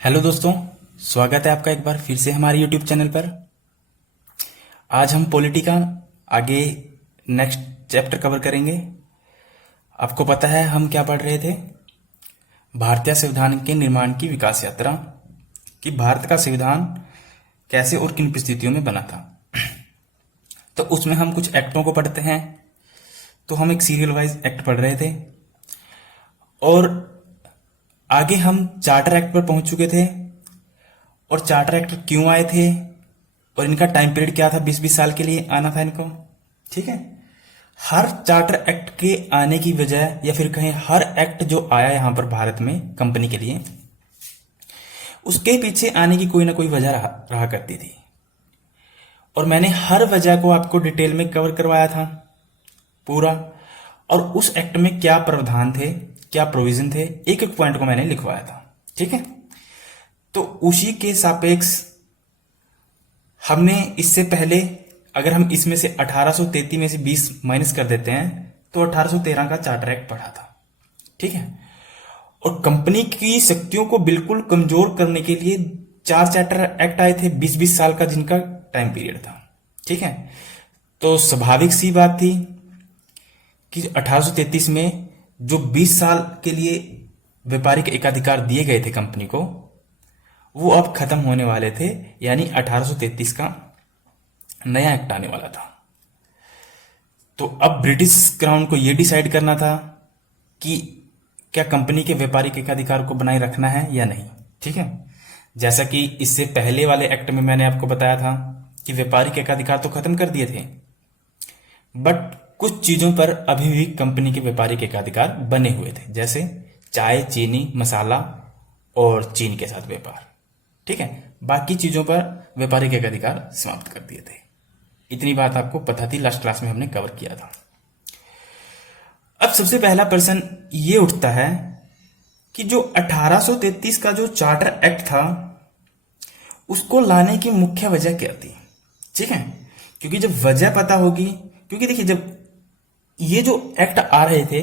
Hello दोस्तों, स्वागत है आपका एक बार फिर से हमारे यूट्यूब चैनल पर। आज हम पॉलिटी का आगे नेक्स्ट चैप्टर कवर करेंगे। आपको पता है हम क्या पढ़ रहे थे? भारतीय संविधान के निर्माण की विकास यात्रा, कि भारत का संविधान कैसे और किन परिस्थितियों में बना था। तो उसमें हम कुछ एक्टों को पढ़ते हैं। तो हम एक सीरियल वाइज एक्ट पढ़ रहे थे और आगे हम चार्टर एक्ट पर पहुंच चुके थे। और चार्टर एक्ट क्यों आए थे और इनका टाइम पीरियड क्या था, 20-20 साल के लिए आना था इनको। ठीक है, हर चार्टर एक्ट के आने की वजह या फिर कहें हर एक्ट जो आया यहां पर भारत में कंपनी के लिए, उसके पीछे आने की कोई ना कोई वजह रहा करती थी। और मैंने हर वजह को आपको डिटेल में कवर करवाया था पूरा। और उस एक्ट में क्या प्रावधान थे, क्या प्रोविजन थे, एक एक पॉइंट को मैंने लिखवाया था। ठीक है, तो उसी के सापेक्ष हमने इससे पहले, अगर हम इसमें से 1833 में से 20 माइनस कर देते हैं तो 1813 का चार्टर एक्ट पढ़ा था। ठीक है, और कंपनी की शक्तियों को बिल्कुल कमजोर करने के लिए 4 चार्टर एक्ट आए थे 20-20 साल का, जिनका टाइम पीरियड था। ठीक है, तो स्वाभाविक सी बात थी कि 1833 में जो 20 साल के लिए व्यापारिक एकाधिकार दिए गए थे कंपनी को, वो अब खत्म होने वाले थे। यानी 1833 का नया एक्ट आने वाला था। तो अब ब्रिटिश क्राउन को यह डिसाइड करना था कि क्या कंपनी के व्यापारिक एकाधिकार को बनाए रखना है या नहीं। ठीक है, जैसा कि इससे पहले वाले एक्ट में मैंने आपको बताया था कि व्यापारिक एकाधिकार तो खत्म कर दिए थे, बट कुछ चीजों पर अभी भी कंपनी के व्यापारिक एकाधिकार बने हुए थे, जैसे चाय, चीनी, मसाला और चीन के साथ व्यापार। ठीक है, बाकी चीजों पर व्यापारिक एकाधिकार समाप्त कर दिए थे। इतनी बात आपको पता थी, लास्ट क्लास में हमने कवर किया था। अब सबसे पहला प्रश्न ये उठता है कि जो 1833 का जो चार्टर एक्ट था, उसको लाने की मुख्य वजह क्या थी। ठीक है, क्योंकि जब वजह पता होगी, क्योंकि देखिए जब ये जो एक्ट आ रहे थे,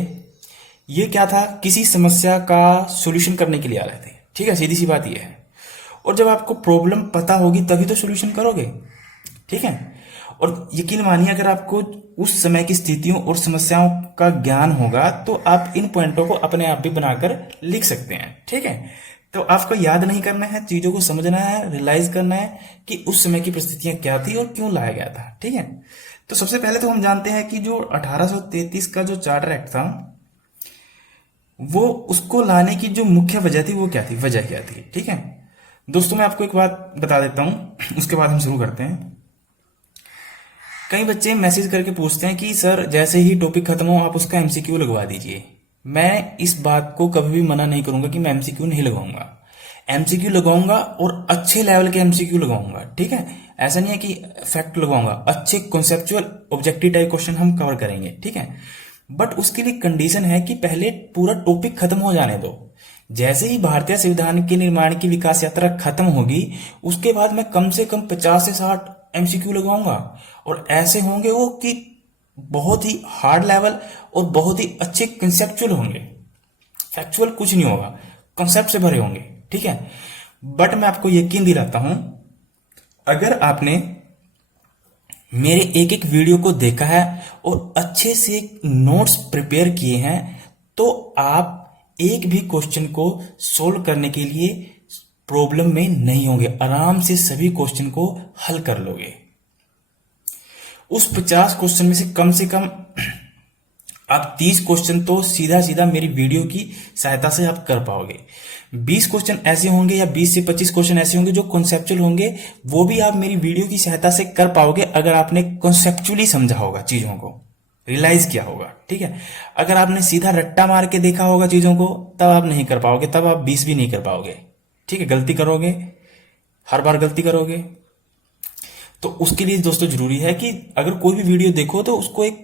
ये क्या था, किसी समस्या का सॉल्यूशन करने के लिए आ रहे थे। ठीक है, सीधी सी बात ये है। और जब आपको प्रॉब्लम पता होगी तभी तो सॉल्यूशन करोगे। ठीक है, और यकीन मानिए अगर आपको उस समय की स्थितियों और समस्याओं का ज्ञान होगा तो आप इन पॉइंटों को अपने आप भी बनाकर लिख सकते हैं। ठीक है, तो आपको याद नहीं करना है, चीजों को समझना है, रियलाइज करना है कि उस समय की परिस्थितियां क्या थी और क्यों लाया गया था। ठीक है, तो सबसे पहले तो हम जानते हैं कि जो 1833 का जो चार्टर एक्ट था, वो उसको लाने की जो मुख्य वजह थी वो क्या थी, वजह क्या थी। ठीक है दोस्तों, मैं आपको एक बात बता देता हूं, उसके बाद हम शुरू करते हैं। कई बच्चे मैसेज करके पूछते हैं कि सर जैसे ही टॉपिक खत्म हो आप उसका एमसीक्यू लगवा दीजिए। मैं इस बात को कभी भी मना नहीं करूंगा कि मैं एमसीक्यू नहीं लगवाऊंगा। एमसीक्यू लगवाऊंगा और अच्छे लेवल के एमसीक्यू लगवाऊंगा। ठीक है, ऐसा नहीं है कि फैक्ट लगवाऊंगा, अच्छे कॉन्सेप्चुअल ऑब्जेक्टिव टाइप क्वेश्चन हम कवर करेंगे। ठीक है, बट उसके लिए कंडीशन है कि पहले पूरा टॉपिक खत्म हो जाने दो। जैसे ही भारतीय संविधान के निर्माण की विकास यात्रा खत्म होगी, उसके बाद मैं कम से कम 50 से 60 एमसीक्यू लगवाऊंगा। और ऐसे होंगे वो कि बहुत ही हार्ड लेवल और बहुत ही अच्छे कंसेप्चुअल होंगे। फैक्चुअल कुछ नहीं होगा, कंसेप्ट से भरे होंगे। ठीक है, बट मैं आपको यकीन दिलाता हूं, अगर आपने मेरे एक एक वीडियो को देखा है और अच्छे से नोट्स प्रिपेयर किए हैं, तो आप एक भी क्वेश्चन को सोल्व करने के लिए प्रॉब्लम में नहीं होंगे। आराम से सभी क्वेश्चन को हल कर लोगे। उस 50 क्वेश्चन में से कम आप 30 क्वेश्चन तो सीधा सीधा मेरी वीडियो की सहायता से आप कर पाओगे। 20 क्वेश्चन ऐसे होंगे या 20 से 25 क्वेश्चन ऐसे होंगे जो कॉन्सेप्चुअल होंगे, वो भी आप मेरी वीडियो की सहायता से कर पाओगे अगर आपने कॉन्सेप्चुअली समझा होगा, चीजों को रियलाइज किया होगा। ठीक है, अगर आपने सीधा रट्टा मार के देखा होगा चीजों को, तब आप नहीं कर पाओगे, तब आप 20 भी नहीं कर पाओगे। ठीक है, गलती करोगे, हर बार गलती करोगे। तो उसके लिए दोस्तों जरूरी है कि अगर कोई भी वीडियो देखो तो उसको एक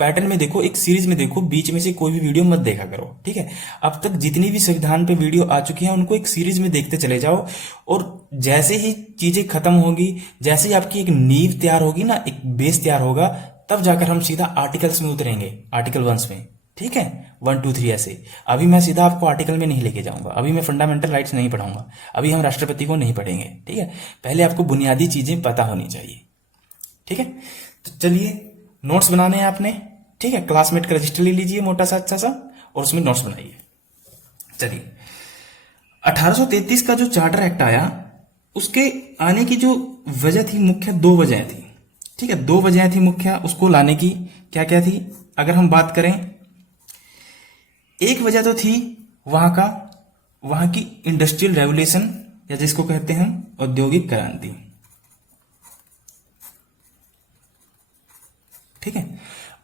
पैटर्न में देखो, एक सीरीज में देखो, बीच में से कोई भी वीडियो मत देखा करो। ठीक है, अब तक जितनी भी संविधान पे वीडियो आ चुकी हैं उनको एक सीरीज में देखते चले जाओ। और जैसे ही चीजें खत्म होगी, जैसे ही आपकी एक नींव तैयार होगी ना, एक बेस तैयार होगा, तब जाकर हम सीधा आर्टिकल्स में उतरेंगे, आर्टिकल 1 में। ठीक है, 1 2 3 ऐसे। अभी मैं सीधा आपको आर्टिकल में नहीं लेके जाऊंगा, अभी मैं फंडामेंटल राइट्स नहीं पढ़ाऊंगा, अभी हम राष्ट्रपति को नहीं पढ़ेंगे, ठीक है। पहले आपको बुनियादी चीजें पता होनी चाहिए, ठीक है। तो चलिए, नोट्स बनाने हैं आपने, ठीक है। क्लासमेट का रजिस्टर ले लीजिए मोटा सा अच्छा सा, और उसमें नोट्स बनाइए। चलिए, 1833 का जो चार्टर एक्ट आया, उसके आने की जो वजह थी, मुख्य 2 वजह थी, ठीक है। 2 वजह थी मुख्य उसको लाने की। क्या क्या थी अगर हम बात करें? एक वजह तो थी वहां की इंडस्ट्रियल रेवोल्यूशन, या जिसको कहते हैं हम औद्योगिक क्रांति, ठीक है।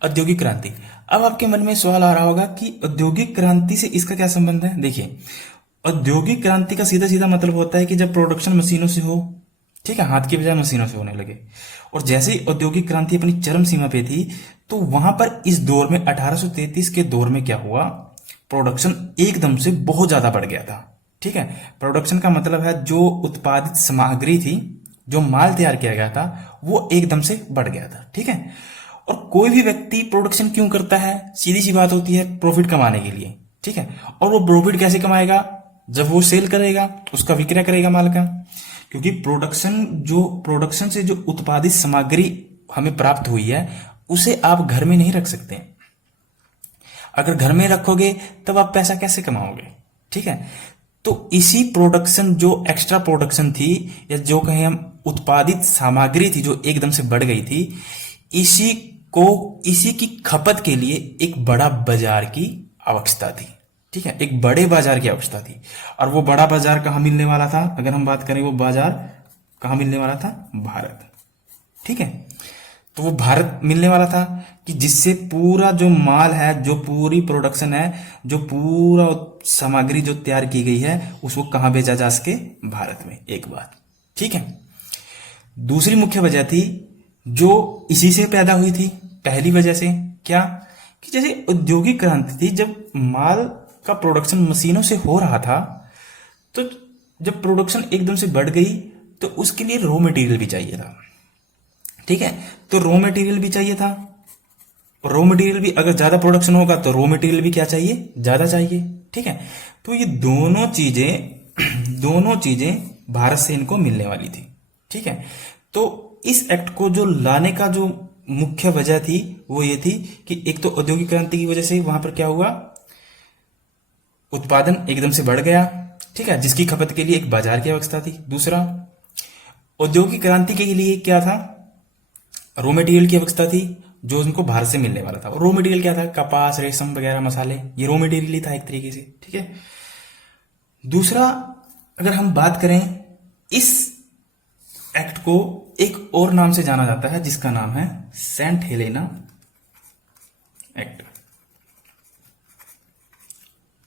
औद्योगिक क्रांति। अब आपके मन में सवाल आ रहा होगा कि औद्योगिक क्रांति से इसका क्या संबंध है। देखिए, औद्योगिक क्रांति का सीधा सीधा मतलब होता है कि जब प्रोडक्शन मशीनों से हो, ठीक है, हाथ की बजाय मशीनों से होने लगे। और जैसे ही औद्योगिक क्रांति अपनी चरम सीमा पे थी, तो वहां पर इस दौर में 1833 के दौर में क्या हुआ, प्रोडक्शन एकदम से बहुत ज्यादा बढ़ गया था, ठीक है। प्रोडक्शन का मतलब है जो उत्पादित सामग्री थी, जो माल तैयार किया गया था, वो एकदम से बढ़ गया था, ठीक है। और कोई भी व्यक्ति प्रोडक्शन क्यों करता है? सीधी सी बात होती है, प्रॉफिट कमाने के लिए, ठीक है। और वो प्रॉफिट कैसे कमाएगा? जब वो सेल करेगा, उसका विक्रय करेगा माल का। क्योंकि प्रोडक्शन से जो उत्पादित सामग्री हमें प्राप्त हुई है, उसे आप घर में नहीं रख सकते। अगर घर में रखोगे तब आप पैसा कैसे कमाओगे, ठीक है। तो इसी प्रोडक्शन, जो एक्स्ट्रा प्रोडक्शन थी, या जो कहें हम उत्पादित सामग्री थी जो एकदम से बढ़ गई थी, इसी की खपत के लिए एक बड़ा बाजार की आवश्यकता थी, ठीक है। एक बड़े बाजार की आवश्यकता थी। और वो बड़ा बाजार कहां मिलने वाला था? अगर हम बात करें, वो बाजार कहां मिलने वाला था? भारत, ठीक है। तो वो भारत मिलने वाला था कि जिससे पूरा जो माल है, जो पूरी प्रोडक्शन है, जो पूरा सामग्री जो तैयार की गई है, उसको कहां बेचा जा सके? भारत में। एक बात, ठीक है। दूसरी मुख्य वजह थी जो इसी से पैदा हुई थी। पहली वजह से क्या, कि जैसे औद्योगिक क्रांति थी, जब माल का प्रोडक्शन मशीनों से हो रहा था, तो जब प्रोडक्शन एकदम से बढ़ गई, तो उसके लिए रॉ मटेरियल भी चाहिए था, ठीक है। तो रॉ मटेरियल भी चाहिए था। रॉ मटेरियल भी, अगर ज्यादा प्रोडक्शन होगा तो रॉ मटेरियल भी क्या चाहिए? ज्यादा चाहिए, ठीक है। तो ये दोनों चीजें भारत से इनको मिलने वाली थी, ठीक है। तो इस एक्ट को जो लाने का जो मुख्य वजह थी, वो ये थी कि एक तो औद्योगिक क्रांति की वजह से वहां पर क्या हुआ, उत्पादन एकदम से बढ़ गया, ठीक है, जिसकी खपत के लिए एक बाजार की आवश्यकता थी। दूसरा, औद्योगिक क्रांति के लिए क्या था? रॉ मटेरियल की आवश्यकता थी, जो उनको भारत से मिलने वाला था। और रॉ मटेरियल क्या था? कपास, रेशम वगैरह, मसाले, ये रॉ मटेरियल ही था एक तरीके से, ठीक है। दूसरा, अगर हम बात करें, इस एक्ट को एक और नाम से जाना जाता है, जिसका नाम है सेंट हेलेना एक्ट,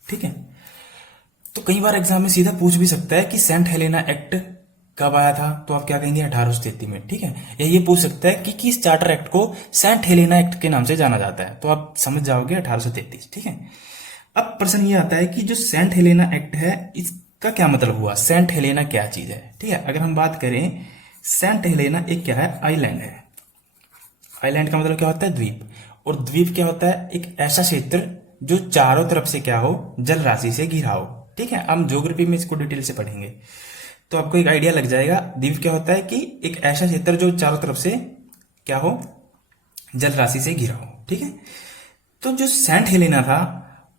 ठीक है। तो कई बार एग्जाम में सीधा पूछ भी सकता है कि सेंट हेलेना एक्ट कब आया था, तो आप क्या कहेंगे? 1833 में, ठीक है। या ये पूछ सकता है कि किस चार्टर एक्ट को सेंट हेलेना एक्ट के नाम से जाना जाता है, तो आप समझ जाओगे 1833, ठीक है। अब प्रश्न ये आता है कि जो सेंट हेलेना एक्ट है, इसका क्या मतलब हुआ? सेंट हेलेना क्या चीज है, ठीक है। अगर हम बात करें, सेंट हेलेना एक क्या है? आइलैंड है। आइलैंड का मतलब क्या होता है? द्वीप। और द्वीप क्या होता है? एक ऐसा क्षेत्र जो चारों तरफ से क्या हो? जल राशि से घिरा हो, ठीक है। हम ज्योग्राफी में इसको डिटेल से पढ़ेंगे, तो आपको एक आइडिया लग जाएगा। द्वीप क्या होता है? कि एक ऐसा क्षेत्र जो चारों तरफ से क्या हो? जल राशि से घिरा हो, ठीक है। तो जो सेंट हेलेना था,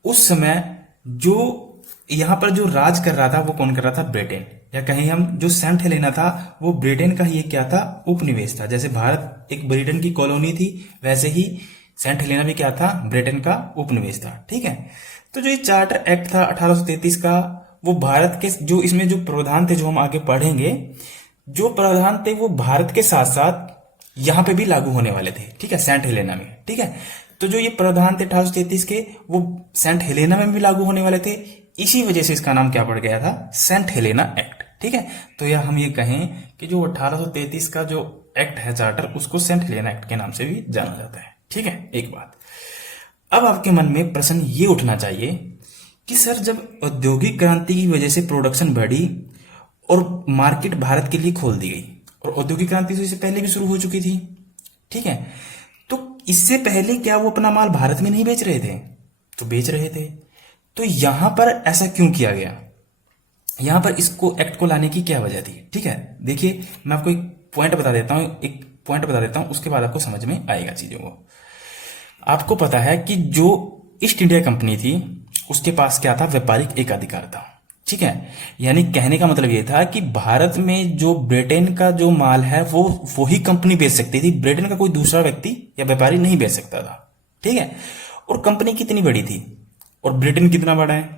उस समय जो यहां पर जो राज कर रहा था, वो कौन कर रहा था? ब्रिटेन। या कहीं हम, जो सेंट हेलेना था, वो ब्रिटेन का ही एक क्या था? उपनिवेश था। जैसे भारत एक ब्रिटेन की कॉलोनी थी, वैसे ही सेंट हेलेना भी क्या था? ब्रिटेन का उपनिवेश था, ठीक है। तो जो ये चार्टर एक्ट था 1833 का, वो भारत के जो इसमें जो प्रावधान थे, जो हम आगे पढ़ेंगे, जो प्रावधान थे वो भारत के साथ साथ यहां पे भी लागू होने वाले थे, ठीक है, सेंट हेलेना में, ठीक है। तो जो ये प्रावधान थे 1833 के, वो सेंट हेलेना में भी लागू होने वाले थे। इसी वजह से इसका नाम क्या पड़ गया था? सेंट हेलेना एक्ट, ठीक है। तो यह हम ये कहें कि जो 1833 का जो एक्ट है चार्टर, उसको सेंट हेलेना एक्ट के नाम से भी जाना जाता है, ठीक है। एक बात, अब आपके मन में प्रश्न ये उठना चाहिए कि सर, जब औद्योगिक क्रांति की वजह से प्रोडक्शन बढ़ी और मार्केट भारत के लिए खोल दी गई, और औद्योगिक क्रांति तो इससे पहले भी शुरू हो चुकी थी, ठीक है, तो इससे पहले क्या वो अपना माल भारत में नहीं बेच रहे थे? तो बेच रहे थे। तो यहां पर ऐसा क्यों किया गया, यहां पर इसको एक्ट को लाने की क्या वजह थी? ठीक है, देखिए मैं आपको एक पॉइंट बता देता हूं, उसके बाद आपको समझ में आएगा चीजों को। आपको पता है कि जो ईस्ट इंडिया कंपनी थी उसके पास क्या था, व्यापारिक एकाधिकार था। ठीक है, यानी कहने का मतलब ये था कि भारत में जो ब्रिटेन का जो माल है वो ही कंपनी बेच सकती थी, ब्रिटेन का कोई दूसरा व्यक्ति या व्यापारी नहीं बेच सकता था। ठीक है, और कंपनी कितनी बड़ी थी और ब्रिटेन कितना बड़ा है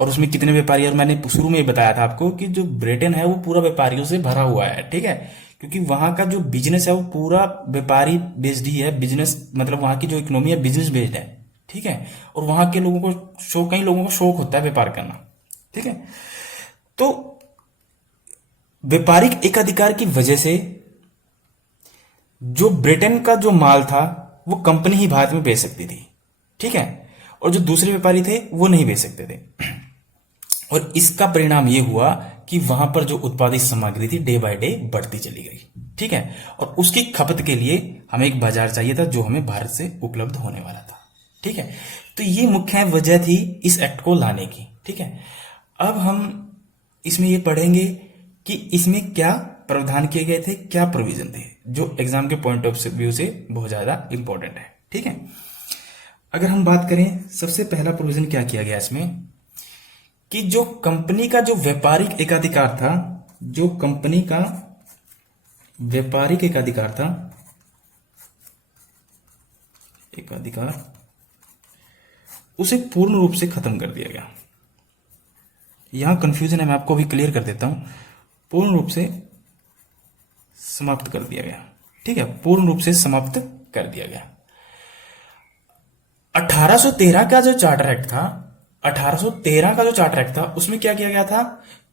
और उसमें कितने व्यापारी, और मैंने शुरू में बताया था आपको कि जो ब्रिटेन है वो पूरा व्यापारियों से भरा हुआ है। ठीक है, क्योंकि वहां का जो बिजनेस है वो पूरा व्यापारी बेस्ड ही है, बिजनेस मतलब वहां की जो इकोनॉमी है बिजनेस बेस्ड है। ठीक है, और वहां के लोगों को कई लोगों को शौक होता है व्यापार करना। ठीक है, तो व्यापारिक एकाधिकार की वजह से जो ब्रिटेन का जो माल था वो कंपनी ही भारत में बेच सकती थी। ठीक है, और जो दूसरे व्यापारी थे वो नहीं बेच सकते थे। और इसका परिणाम ये हुआ कि वहां पर जो उत्पादित सामग्री थी डे बाय डे बढ़ती चली गई। ठीक है, और उसकी खपत के लिए हमें एक बाजार चाहिए था जो हमें भारत से उपलब्ध होने वाला था। ठीक है, तो ये मुख्य वजह थी इस एक्ट को लाने की। ठीक है, अब हम इसमें ये पढ़ेंगे कि इसमें क्या प्रावधान किए गए थे, क्या प्रोविजन थे, जो एग्जाम के पॉइंट ऑफ व्यू से बहुत ज्यादा इंपॉर्टेंट है। ठीक है, अगर हम बात करें सबसे पहला प्रोविजन क्या किया गया इसमें, कि जो कंपनी का जो व्यापारिक एकाधिकार था, जो कंपनी का व्यापारिक एकाधिकार था, उसे पूर्ण रूप से खत्म कर दिया गया। यहां कंफ्यूजन है, मैं आपको भी क्लियर कर देता हूं। पूर्ण रूप से समाप्त कर दिया गया। ठीक है, पूर्ण रूप से समाप्त कर दिया गया। 1813 का जो चार्टर एक्ट था, 1813 का जो चार्टर एक्ट था उसमें क्या किया गया था,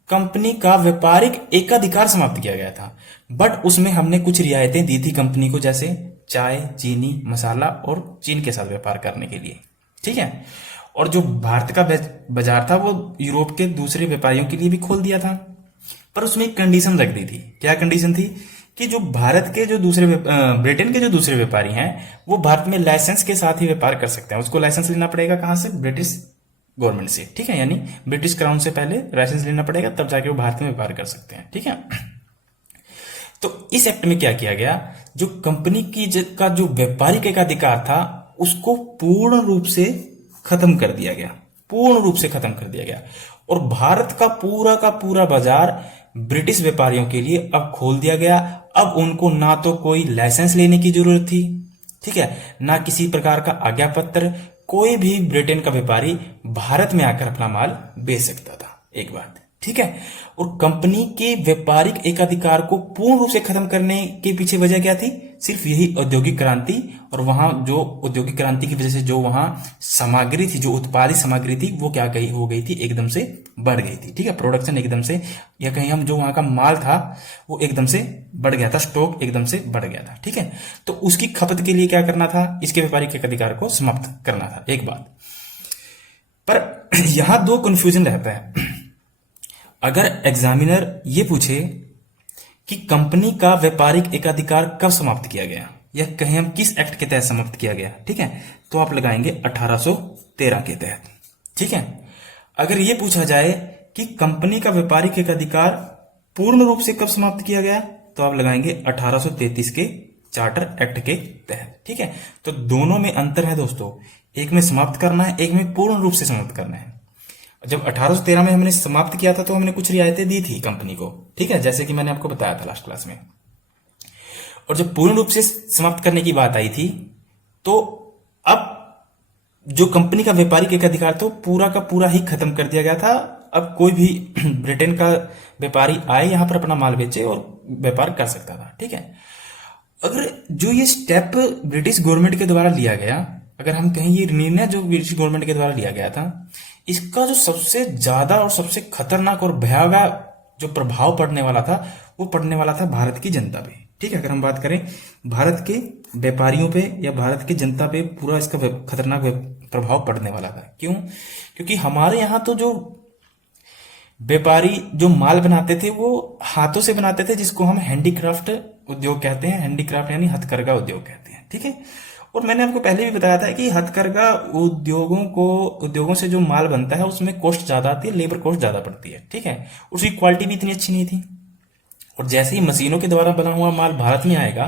कंपनी का व्यापारिक एकाधिकार समाप्त किया गया था। बट उसमें हमने कुछ रियायतें दी थी कंपनी को, जैसे चाय, चीनी, मसाला और चीन के साथ व्यापार करने के लिए। ठीक है, और जो भारत का बाजार था वो यूरोप के दूसरे व्यापारियों के लिए भी खोल दिया था। पर उसमें एक कंडीशन रख दी थी। क्या कंडीशन थी, कि जो भारत के जो दूसरे ब्रिटेन के जो दूसरे व्यापारी हैं वो भारत में लाइसेंस के साथ ही व्यापार कर सकते हैं। उसको लाइसेंस लेना पड़ेगा कहां से, ब्रिटिश गवर्नमेंट से। ठीक है, यानी ब्रिटिश क्राउन से पहले लाइसेंस लेना पड़ेगा, तब जाके वो भारत में व्यापार कर सकते हैं। ठीक है, तो इस एक्ट में क्या किया गया, जो कंपनी की का जो व्यापारिक एकाधिकार था उसको पूर्ण रूप से खत्म कर दिया गया, पूर्ण रूप से खत्म कर दिया गया। और भारत का पूरा बाजार ब्रिटिश व्यापारियों के लिए अब खोल दिया गया। अब उनको ना तो कोई लाइसेंस लेने की जरूरत थी, ठीक है, ना किसी प्रकार का आज्ञा पत्र। कोई भी ब्रिटेन का व्यापारी भारत में आकर अपना माल बेच सकता था, एक बात। ठीक है, और कंपनी के व्यापारिक एकाधिकार को पूर्ण रूप से खत्म करने के पीछे वजह क्या थी, सिर्फ यही औद्योगिक क्रांति। और वहां जो औद्योगिक क्रांति की वजह से जो वहां सामग्री थी, जो उत्पादित सामग्री थी, वो क्या हो गई थी, एकदम से बढ़ गई थी। ठीक है, प्रोडक्शन एकदम से, या कहीं हम जो वहां का माल था वो एकदम से बढ़ गया था, स्टॉक एकदम से बढ़ गया था। ठीक है, तो उसकी खपत के लिए क्या करना था, इसके व्यापारिक एकाधिकार को समाप्त करना था, एक बात। पर यहां दो कंफ्यूजन रहता है। अगर एग्जामिनर ये पूछे कि कंपनी का व्यापारिक एकाधिकार कब समाप्त किया गया, या कहें हम किस एक्ट के तहत समाप्त किया गया, ठीक है, तो आप लगाएंगे 1813 के तहत। ठीक है, अगर ये पूछा जाए कि कंपनी का व्यापारिक एकाधिकार पूर्ण रूप से कब समाप्त किया गया, तो आप लगाएंगे 1833 के चार्टर एक्ट के तहत। ठीक है, तो दोनों में अंतर है दोस्तों, एक में समाप्त करना है, एक में पूर्ण रूप से समाप्त करना है। जब 1813 में हमने समाप्त किया था तो हमने कुछ रियायतें दी थी कंपनी को, ठीक है, जैसे कि मैंने आपको बताया था लास्ट क्लास में। और जब पूर्ण रूप से समाप्त करने की बात आई थी, तो अब जो कंपनी का व्यापारिक एकाधिकार था पूरा का पूरा ही खत्म कर दिया गया था। अब कोई भी ब्रिटेन का व्यापारी आए यहां पर अपना माल बेचे और व्यापार कर सकता था। ठीक है, अगर जो ये स्टेप ब्रिटिश गवर्नमेंट के द्वारा लिया गया, अगर हम कहें ये निर्णय जो ब्रिटिश गवर्नमेंट के द्वारा लिया गया था, इसका जो सबसे ज्यादा और सबसे खतरनाक और भयावह जो प्रभाव पड़ने वाला था, वो पड़ने वाला था भारत की जनता पे। ठीक है, अगर हम बात करें भारत के व्यापारियों पे या भारत की जनता पे, पूरा इसका खतरनाक प्रभाव पड़ने वाला था। क्यों? क्योंकि हमारे यहाँ तो जो व्यापारी जो माल बनाते थे वो हाथों से बनाते थे, जिसको हम हैंडीक्राफ्ट उद्योग कहते हैं। हैंडीक्राफ्ट यानी हथकरघा उद्योग कहते हैं। ठीक है, और मैंने आपको पहले भी बताया था कि हथकरघा उद्योगों से जो माल बनता है उसमें कॉस्ट ज्यादा आती है, लेबर कॉस्ट ज्यादा पड़ती है, ठीक है। उसकी क्वालिटी भी इतनी अच्छी नहीं थी। और जैसे ही मशीनों के द्वारा बना हुआ माल भारत में आएगा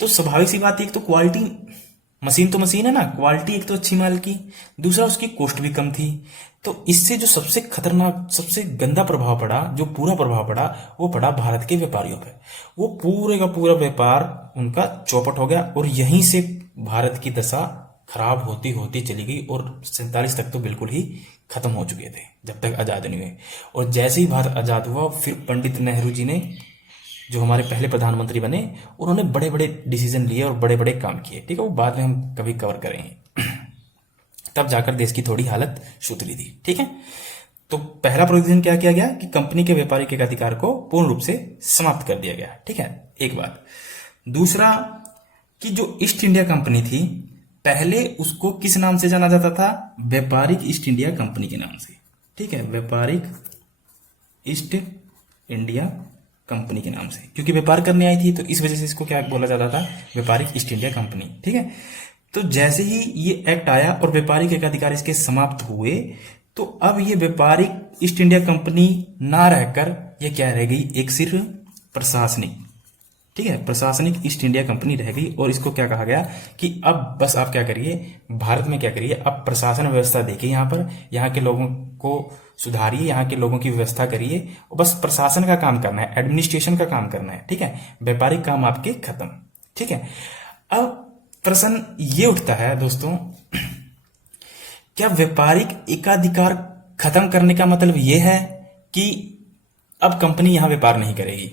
तो स्वाभाविक सी बात है, एक तो क्वालिटी, मशीन तो मशीन है ना, क्वालिटी एक तो अच्छी माल की, दूसरा उसकी कॉस्ट भी कम थी। तो इससे जो सबसे खतरनाक, सबसे गंदा प्रभाव पड़ा, जो पूरा प्रभाव पड़ा, वो पड़ा भारत के व्यापारियों पे। वो पूरे का पूरा व्यापार उनका चौपट हो गया और यहीं से भारत की दशा खराब होती होती चली गई और 47 तक तो बिल्कुल ही खत्म हो चुके थे, जब तक आजाद नहीं हुए। और जैसे ही भारत आजाद हुआ, फिर पंडित नेहरू जी ने, जो हमारे पहले प्रधानमंत्री बने, उन्होंने बड़े बड़े डिसीजन लिए और बड़े बड़े काम किए, ठीक है। वो बाद में हम कभी कवर करेंगे। तब जाकर देश की थोड़ी हालत सुधरी थी, ठीक है। तो पहला प्रोविजन क्या किया गया कि कंपनी के व्यापारिक एकाधिकार को पूर्ण रूप से समाप्त कर दिया गया, ठीक है, एक बात। दूसरा कि जो ईस्ट इंडिया कंपनी थी, पहले उसको किस नाम से जाना जाता था? व्यापारिक ईस्ट इंडिया कंपनी के नाम से, ठीक है, व्यापारिक ईस्ट इंडिया कंपनी के नाम से, क्योंकि व्यापार करने आई थी तो इस वजह से इसको क्या बोला जाता था? व्यापारिक ईस्ट इंडिया कंपनी, ठीक है। तो जैसे ही ये एक्ट आया और व्यापारिक एकाधिकार इसके समाप्त हुए, तो अब ये व्यापारिक ईस्ट इंडिया कंपनी ना रहकर ये क्या रह गई? एक सिर्फ प्रशासनिक, ठीक है, प्रशासनिक ईस्ट इंडिया कंपनी रह गई। और इसको क्या कहा गया कि अब बस आप क्या करिए, भारत में क्या करिए, अब प्रशासन व्यवस्था देखिए, यहाँ पर यहाँ के लोगों को सुधारिए, यहाँ के लोगों की व्यवस्था करिए, और बस प्रशासन का काम करना है, एडमिनिस्ट्रेशन का काम करना है, ठीक है। व्यापारिक काम आपके खत्म, ठीक है। अब प्रश्न ये उठता है दोस्तों, क्या व्यापारिक एकाधिकार खत्म करने का मतलब यह है कि अब कंपनी यहां व्यापार नहीं करेगी?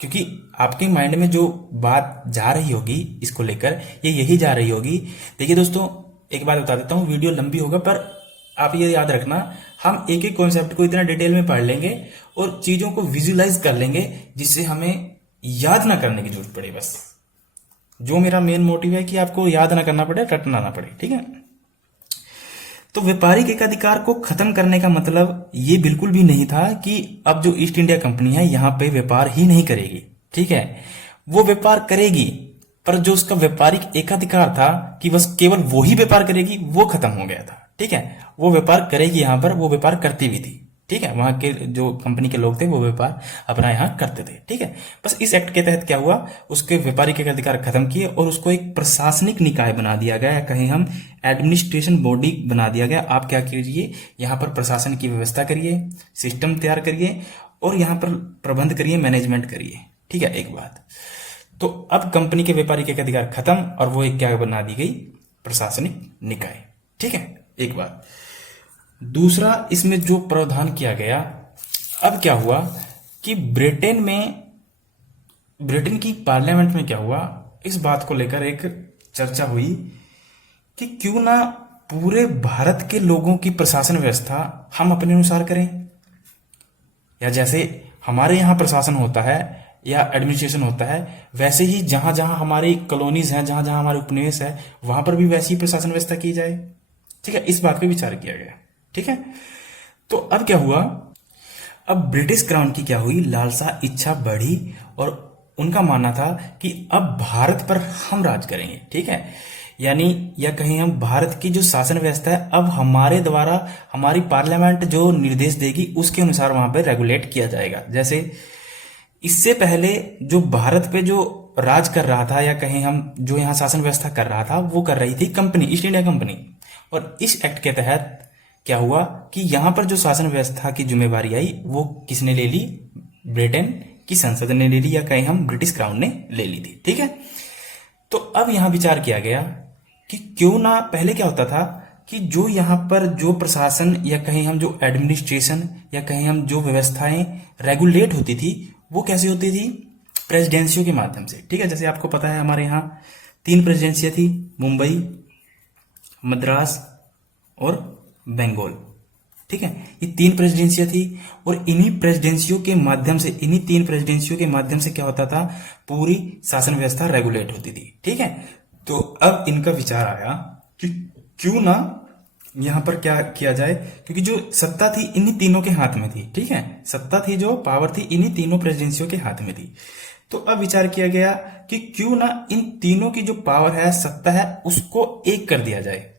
क्योंकि आपके माइंड में जो बात जा रही होगी इसको लेकर, ये यही जा रही होगी। देखिए दोस्तों, एक बात बता देता हूं, वीडियो लंबी होगा, पर आप ये याद रखना, हम एक एक कॉन्सेप्ट को इतना डिटेल में पढ़ लेंगे और चीजों को विजुलाइज कर लेंगे, जिससे हमें याद ना करने की जरूरत पड़े। बस जो मेरा मेन मोटिव है कि आपको याद ना करना पड़े, रटना ना पड़े, ठीक है। तो व्यापारिक एकाधिकार को खत्म करने का मतलब ये बिल्कुल भी नहीं था कि अब जो ईस्ट इंडिया कंपनी है यहां पे व्यापार ही नहीं करेगी, ठीक है। वो व्यापार करेगी, पर जो उसका व्यापारिक एकाधिकार था कि बस केवल वो ही व्यापार करेगी, वो खत्म हो गया था, ठीक है। वो व्यापार करेगी, यहां पर वो व्यापार करती भी थी, ठीक है। वहां के जो कंपनी के लोग थे वो व्यापार अपना यहां करते थे, ठीक है। बस इस एक्ट के तहत क्या हुआ, उसके व्यापारिक एकाधिकार खत्म किए और उसको एक प्रशासनिक निकाय बना दिया गया, कहीं हम एडमिनिस्ट्रेशन बॉडी बना दिया गया। आप क्या कीजिए, यहां पर प्रशासन की व्यवस्था करिए, सिस्टम तैयार करिए और यहां पर प्रबंध करिए, मैनेजमेंट करिए, ठीक है, एक बात। तो अब कंपनी के व्यापारिक एकाधिकार खत्म और वो एक क्या बना दी गई? प्रशासनिक निकाय, ठीक है, एक बात। दूसरा, इसमें जो प्रावधान किया गया, अब क्या हुआ कि ब्रिटेन की पार्लियामेंट में क्या हुआ, इस बात को लेकर एक चर्चा हुई कि क्यों ना पूरे भारत के लोगों की प्रशासन व्यवस्था हम अपने अनुसार करें, या जैसे हमारे यहाँ प्रशासन होता है या एडमिनिस्ट्रेशन होता है, वैसे ही जहां जहां हमारी कॉलोनीज हैं, जहां जहां हमारे उपनिवेश है, वहां पर भी वैसी ही प्रशासन व्यवस्था की जाए, ठीक है। इस बात पे विचार किया गया, ठीक है। तो अब क्या हुआ, अब ब्रिटिश क्राउन की क्या हुई, लालसा, इच्छा बढ़ी और उनका मानना था कि अब भारत पर हम राज करेंगे, ठीक है। यानी या कहीं हम भारत की जो शासन व्यवस्था है, अब हमारे द्वारा हमारी पार्लियामेंट जो निर्देश देगी उसके अनुसार वहां पर रेगुलेट किया जाएगा। जैसे इससे पहले जो भारत पे जो राज कर रहा था, या कहीं हम जो यहाँ शासन व्यवस्था कर रहा था, वो कर रही थी कंपनी, ईस्ट इंडिया कंपनी। और इस एक्ट के तहत क्या हुआ कि यहां पर जो शासन व्यवस्था की जिम्मेवारी आई, वो किसने ले ली? ब्रिटेन की संसद ने ले ली, या कहीं हम ब्रिटिश क्राउन ने ले ली थी, ठीक है। तो अब यहां विचार किया गया कि क्यों ना, पहले क्या होता था कि जो यहां पर जो प्रशासन या कहीं हम जो एडमिनिस्ट्रेशन या कहीं हम जो व्यवस्थाएं रेगुलेट होती थी, वो कैसी होती थी? प्रेसिडेंसियों के माध्यम से, ठीक है। जैसे आपको पता है हमारे यहाँ 3 प्रेसिडेंसियां थी, मुंबई, मद्रास और बंगाल, ठीक है। ये 3 प्रेसिडेंसियां थी और इन्हीं प्रेसिडेंसियों के माध्यम से, इन्हीं 3 प्रेसिडेंसियों के माध्यम से क्या होता था, पूरी शासन व्यवस्था रेगुलेट होती थी, ठीक है। तो अब इनका विचार आया कि क्यों ना यहां पर क्या किया जाए, क्योंकि जो सत्ता थी इन्हीं तीनों के हाथ में थी, ठीक है। सत्ता थी, जो पावर थी इन्हीं तीनों प्रेसिडेंसियों के हाथ में थी। तो अब विचार किया गया कि क्यों ना इन तीनों की जो पावर है, सत्ता है, उसको एक कर दिया जाए।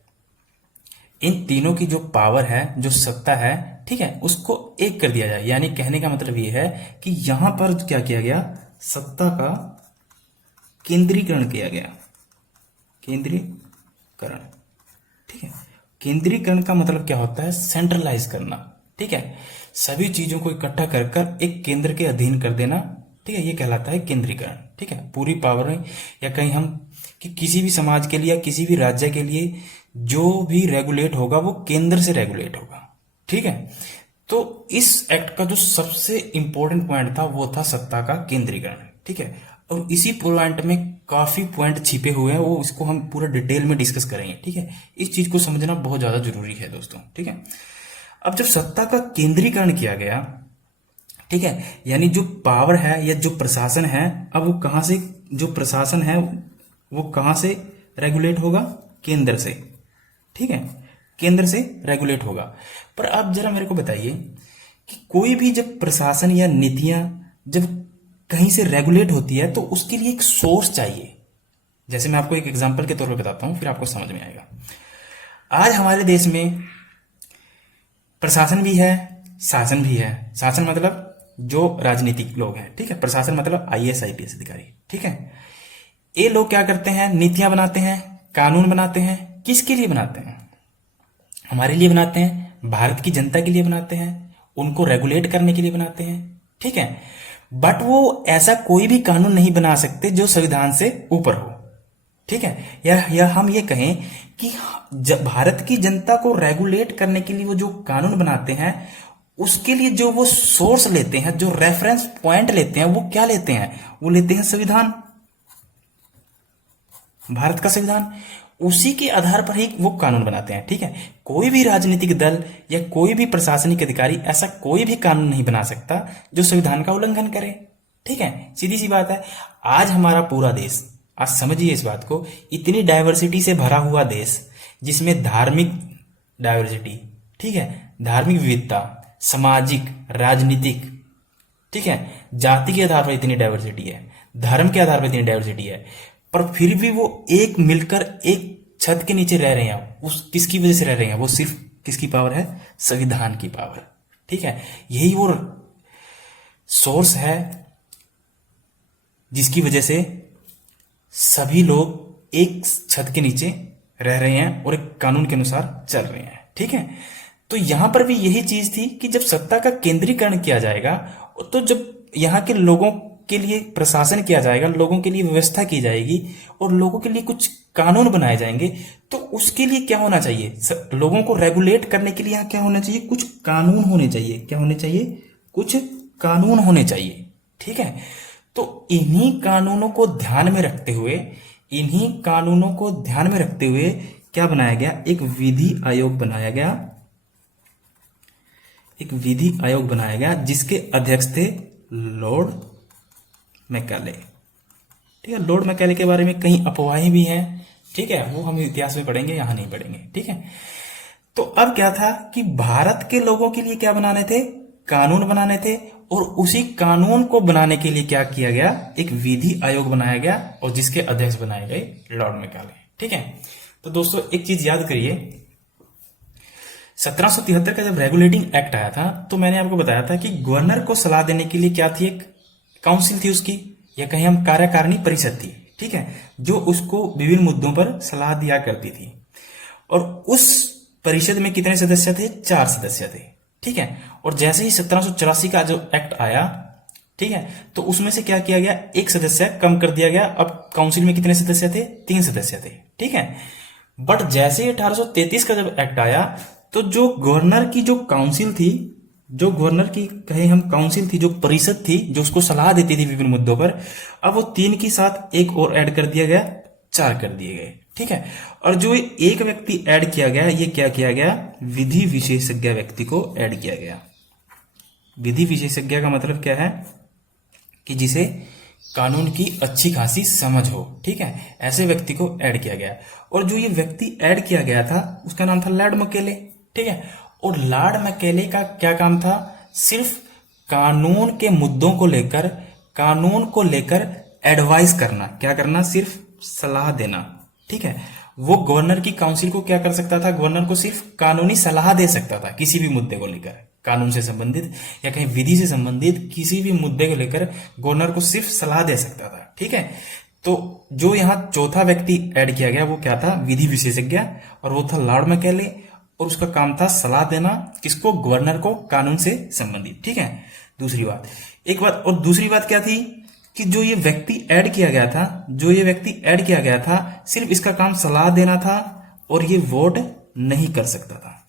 इन तीनों की जो पावर है, जो सत्ता है, ठीक है, उसको एक कर दिया जाए। यानी कहने का मतलब ये है कि यहां पर क्या किया गया, सत्ता का केंद्रीकरण किया गया। केंद्रीकरण, ठीक है। केंद्रीकरण का मतलब क्या होता है, सेंट्रलाइज करना, ठीक है। सभी चीजों को इकट्ठा कर कर एक केंद्र के अधीन कर देना, ठीक है, ये कहलाता है केंद्रीकरण, ठीक है। पूरी पावर या कहीं हम कि किसी भी समाज के लिए या किसी भी राज्य के लिए जो भी रेगुलेट होगा वो केंद्र से रेगुलेट होगा, ठीक है। तो इस एक्ट का जो सबसे इंपॉर्टेंट पॉइंट था वो था सत्ता का केंद्रीकरण, ठीक है। और इसी पॉइंट में काफी पॉइंट छिपे हुए हैं, वो इसको हम पूरा डिटेल में डिस्कस करेंगे, ठीक है। इस चीज को समझना बहुत ज्यादा जरूरी है दोस्तों, ठीक है। अब जब सत्ता का केंद्रीकरण किया गया, ठीक है, यानी जो पावर है या जो प्रशासन है, अब वो कहां से, जो प्रशासन है वो कहां से रेगुलेट होगा, केंद्र से, ठीक है, केंद्र से रेगुलेट होगा। पर अब जरा मेरे को बताइए कि कोई भी जब प्रशासन या नीतियां जब कहीं से रेगुलेट होती है तो उसके लिए एक सोर्स चाहिए। जैसे मैं आपको एक एग्जांपल के तौर पे बताता हूं, फिर आपको समझ में आएगा। आज हमारे देश में प्रशासन भी है, शासन भी है। शासन मतलब जो राजनीतिक लोग हैं, ठीक है। प्रशासन मतलब आईएएस आईपीएस अधिकारी, ठीक है। ये लोग क्या करते हैं, नीतियां बनाते हैं, कानून बनाते हैं। किसके लिए बनाते हैं, हमारे लिए बनाते हैं, भारत की जनता के लिए बनाते हैं, उनको रेगुलेट करने के लिए बनाते हैं, ठीक है। बट वो ऐसा कोई भी कानून नहीं बना सकते जो संविधान से ऊपर हो, ठीक है। या हम ये कहें कि भारत की जनता को रेगुलेट करने के लिए वो जो कानून बनाते हैं उसके लिए जो वो सोर्स लेते हैं, जो रेफरेंस पॉइंट लेते हैं, वो क्या लेते हैं, वो लेते हैं संविधान, भारत का संविधान। उसी के आधार पर ही वो कानून बनाते हैं, ठीक है। कोई भी राजनीतिक दल या कोई भी प्रशासनिक अधिकारी ऐसा कोई भी कानून नहीं बना सकता जो संविधान का उल्लंघन करे, ठीक है। सीधी सी बात है। आज हमारा पूरा देश, आज समझिए इस बात को, इतनी डाइवर्सिटी से भरा हुआ देश, जिसमें धार्मिक डाइवर्सिटी, ठीक है, धार्मिक विविधता, सामाजिक, राजनीतिक, ठीक है, जाति के आधार पर इतनी डाइवर्सिटी है, धर्म के आधार पर इतनी डाइवर्सिटी है, पर फिर भी वो एक मिलकर एक छत के नीचे रह रहे हैं। उस किसकी वजह से रह रहे हैं, वो सिर्फ किसकी पावर है, संविधान की पावर, ठीक है। यही वो सोर्स है जिसकी वजह से सभी लोग एक छत के नीचे रह रहे हैं और एक कानून के अनुसार चल रहे हैं, ठीक है। तो यहां पर भी यही चीज थी कि जब सत्ता का केंद्रीकरण किया जाएगा तो जब यहां के लोगों के लिए प्रशासन किया जाएगा, लोगों के लिए व्यवस्था की जाएगी और लोगों के लिए कुछ कानून बनाए जाएंगे, तो उसके लिए क्या होना चाहिए, लोगों को रेगुलेट करने के लिए यहां क्या होना चाहिए, कुछ कानून होने चाहिए। क्या होने चाहिए, कुछ कानून होने चाहिए, ठीक है। तो इन्हीं कानूनों को ध्यान में रखते हुए, इन्हीं कानूनों को ध्यान में रखते हुए क्या बनाया गया, एक विधि आयोग बनाया गया, एक विधि आयोग बनाया गया जिसके अध्यक्ष थे लॉर्ड मैकाले, ठीक है। लॉर्ड मैकाले के बारे में कई अफवाहें भी हैं, ठीक है, वो हम इतिहास में पढ़ेंगे, यहां नहीं पढ़ेंगे, ठीक है। तो अब क्या था कि भारत के लोगों के लिए क्या बनाने थे, कानून बनाने थे, और उसी कानून को बनाने के लिए क्या किया गया, एक विधि आयोग बनाया गया और जिसके अध्यक्ष बनाए गए लॉर्ड मैकाले, ठीक है। तो दोस्तों एक चीज याद करिए, 1773 का जब रेगुलेटिंग एक्ट आया था तो मैंने आपको बताया था कि गवर्नर को सलाह देने के लिए क्या थी, एक काउंसिल थी उसकी, या कहीं हम कार्यकारिणी परिषद थी, ठीक है, जो उसको विभिन्न मुद्दों पर सलाह दिया करती थी। और उस परिषद में कितने सदस्य थे, 4 सदस्य थे, ठीक है। और जैसे ही 1784 का जो एक्ट आया, ठीक है, तो उसमें से क्या किया गया, एक सदस्य कम कर दिया गया। अब काउंसिल में कितने सदस्य थे, 3 सदस्य थे, ठीक है। बट जैसे ही 1833 का जब एक्ट आया तो जो गवर्नर की जो काउंसिल थी, जो गवर्नर की कहे हम काउंसिल थी, जो परिषद थी जो उसको सलाह देती थी विभिन्न मुद्दों पर, अब वो 3 के साथ एक और ऐड कर दिया गया, 4 कर दिए गए, ठीक है। और जो एक व्यक्ति ऐड किया गया, ये क्या किया गया, विधि विशेषज्ञ व्यक्ति को ऐड किया गया। विधि विशेषज्ञ का मतलब क्या है कि जिसे कानून की अच्छी खासी समझ हो, ठीक है, ऐसे व्यक्ति को ऐड किया गया। और जो ये व्यक्ति ऐड किया गया था उसका नाम था लॉर्ड मैकाले, ठीक है। और लॉर्ड मैकाले का क्या काम था, सिर्फ कानून के मुद्दों को लेकर कानून को लेकर एडवाइस करना, क्या करना, सिर्फ सलाह देना, ठीक है। वो गवर्नर की काउंसिल को क्या कर सकता था, गवर्नर को सिर्फ कानूनी सलाह दे सकता था किसी भी मुद्दे को लेकर, कानून से संबंधित या कहीं विधि से संबंधित किसी भी मुद्दे को लेकर गवर्नर को सिर्फ सलाह दे सकता था, ठीक है। तो जो यहाँ चौथा व्यक्ति ऐड किया गया वो क्या था, विधि विशेषज्ञ, और वो था लॉर्ड मैकेले, और उसका काम था सलाह देना किसको, गवर्नर को, कानून से संबंधित, ठीक है। दूसरी बात, एक बात और दूसरी बात क्या थी कि जो ये व्यक्ति ऐड किया गया था सिर्फ इसका काम सलाह देना था और ये वोट नहीं कर सकता था,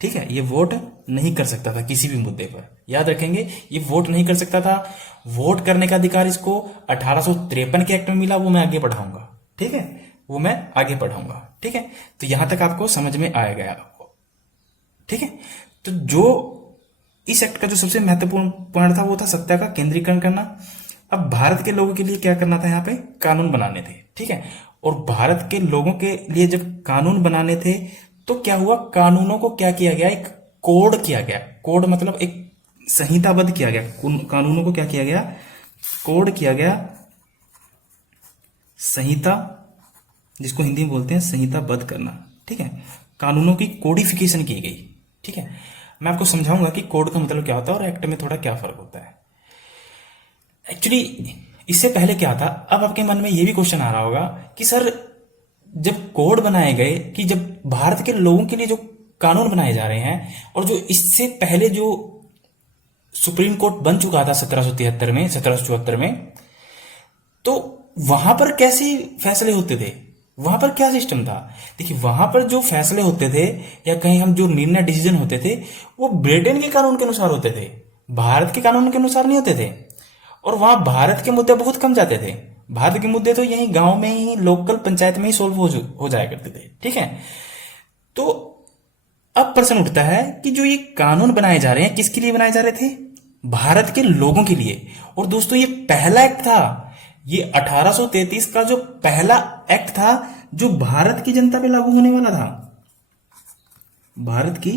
ठीक है। ये वोट नहीं कर सकता था किसी भी मुद्दे पर, याद रखेंगे, ये वोट नहीं कर सकता था। वोट करने का अधिकार इसको 1853 के एक्ट में मिला, वो मैं आगे पढ़ाऊंगा, ठीक है, वो मैं आगे पढ़ाऊंगा, ठीक है। तो यहां तक आपको समझ में आ गया, ठीक है। तो जो इस एक्ट का जो सबसे महत्वपूर्ण पॉइंट था वो था सत्ता का केंद्रीकरण करना। अब भारत के लोगों के लिए क्या करना था, यहाँ पे कानून बनाने थे, ठीक है। और भारत के लोगों के लिए जब कानून बनाने थे तो क्या हुआ, कानूनों को क्या किया गया, एक कोड किया गया। कोड मतलब एक संहिताबद्ध किया गया, कानूनों को क्या किया गया, कोड किया गया, संहिता, जिसको हिंदी में बोलते हैं संहिताबद्ध करना, ठीक है। कानूनों की कोडिफिकेशन की गई, ठीक है। मैं आपको समझाऊंगा कि कोड का मतलब क्या होता है और एक्ट में थोड़ा क्या फर्क होता है। एक्चुअली इससे पहले क्या था, अब आपके मन में यह भी क्वेश्चन आ रहा होगा कि सर जब कोड बनाए गए, कि जब भारत के लोगों के लिए जो कानून बनाए जा रहे हैं और जो इससे पहले जो सुप्रीम कोर्ट बन चुका था 1773 में, 1774 में, तो वहां पर कैसे फैसले होते थे, वहां पर क्या सिस्टम था। देखिए वहां पर जो फैसले होते थे या कहीं हम जो निर्णय डिसीजन होते थे वो ब्रिटेन के कानून के अनुसार होते थे, भारत के कानून के अनुसार नहीं होते थे। और वहां भारत के मुद्दे बहुत कम जाते थे, भारत के मुद्दे तो यही गांव में ही, लोकल पंचायत में ही सोल्व हो जाया करते थे, ठीक है। तो अब प्रश्न उठता है कि जो ये कानून बनाए जा रहे हैं किसके लिए बनाए जा रहे थे, भारत के लोगों के लिए। और दोस्तों ये पहला एक्ट था, ये 1833 का जो पहला एक्ट था जो भारत की जनता पे लागू होने वाला था, भारत की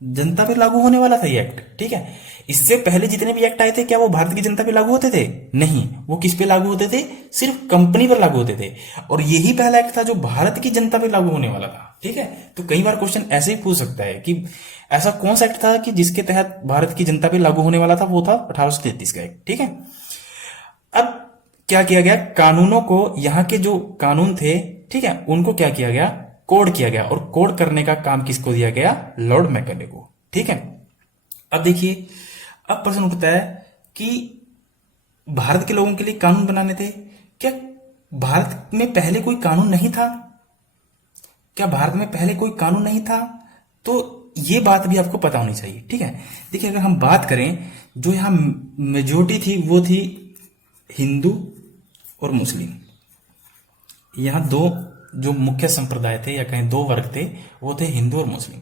जनता पे लागू होने वाला था ये एक्ट, ठीक है। इससे पहले जितने भी एक्ट आए थे क्या वो भारत की जनता पे लागू होते थे, नहीं, वो किस पे लागू होते थे, सिर्फ कंपनी पर लागू होते थे। और यही पहला एक्ट था जो भारत की जनता पे लागू होने वाला था, ठीक है। तो कई बार क्वेश्चन ऐसे ही पूछ सकता है कि ऐसा कौन सा एक्ट था कि जिसके तहत भारत की जनता पे लागू होने वाला था, वो था 1833 का एक्ट, ठीक है। अब क्या किया गया, कानूनों को, यहाँ के जो कानून थे, ठीक है, उनको क्या किया गया, कोड किया गया। और कोड करने का काम किसको दिया गया, लॉर्ड मैकेले को, ठीक है। अब देखिए, अब प्रश्न उठता है कि भारत के लोगों के लिए कानून बनाने थे, क्या भारत में पहले कोई कानून नहीं था, क्या भारत में पहले कोई कानून नहीं था, तो ये बात भी आपको पता होनी चाहिए, ठीक है। देखिए अगर हम बात करें, जो यहां मेजोरिटी थी वो थी हिंदू और मुस्लिम। यहां दो जो मुख्य संप्रदाय थे या कहीं दो वर्ग थे, वो थे हिंदू और मुस्लिम।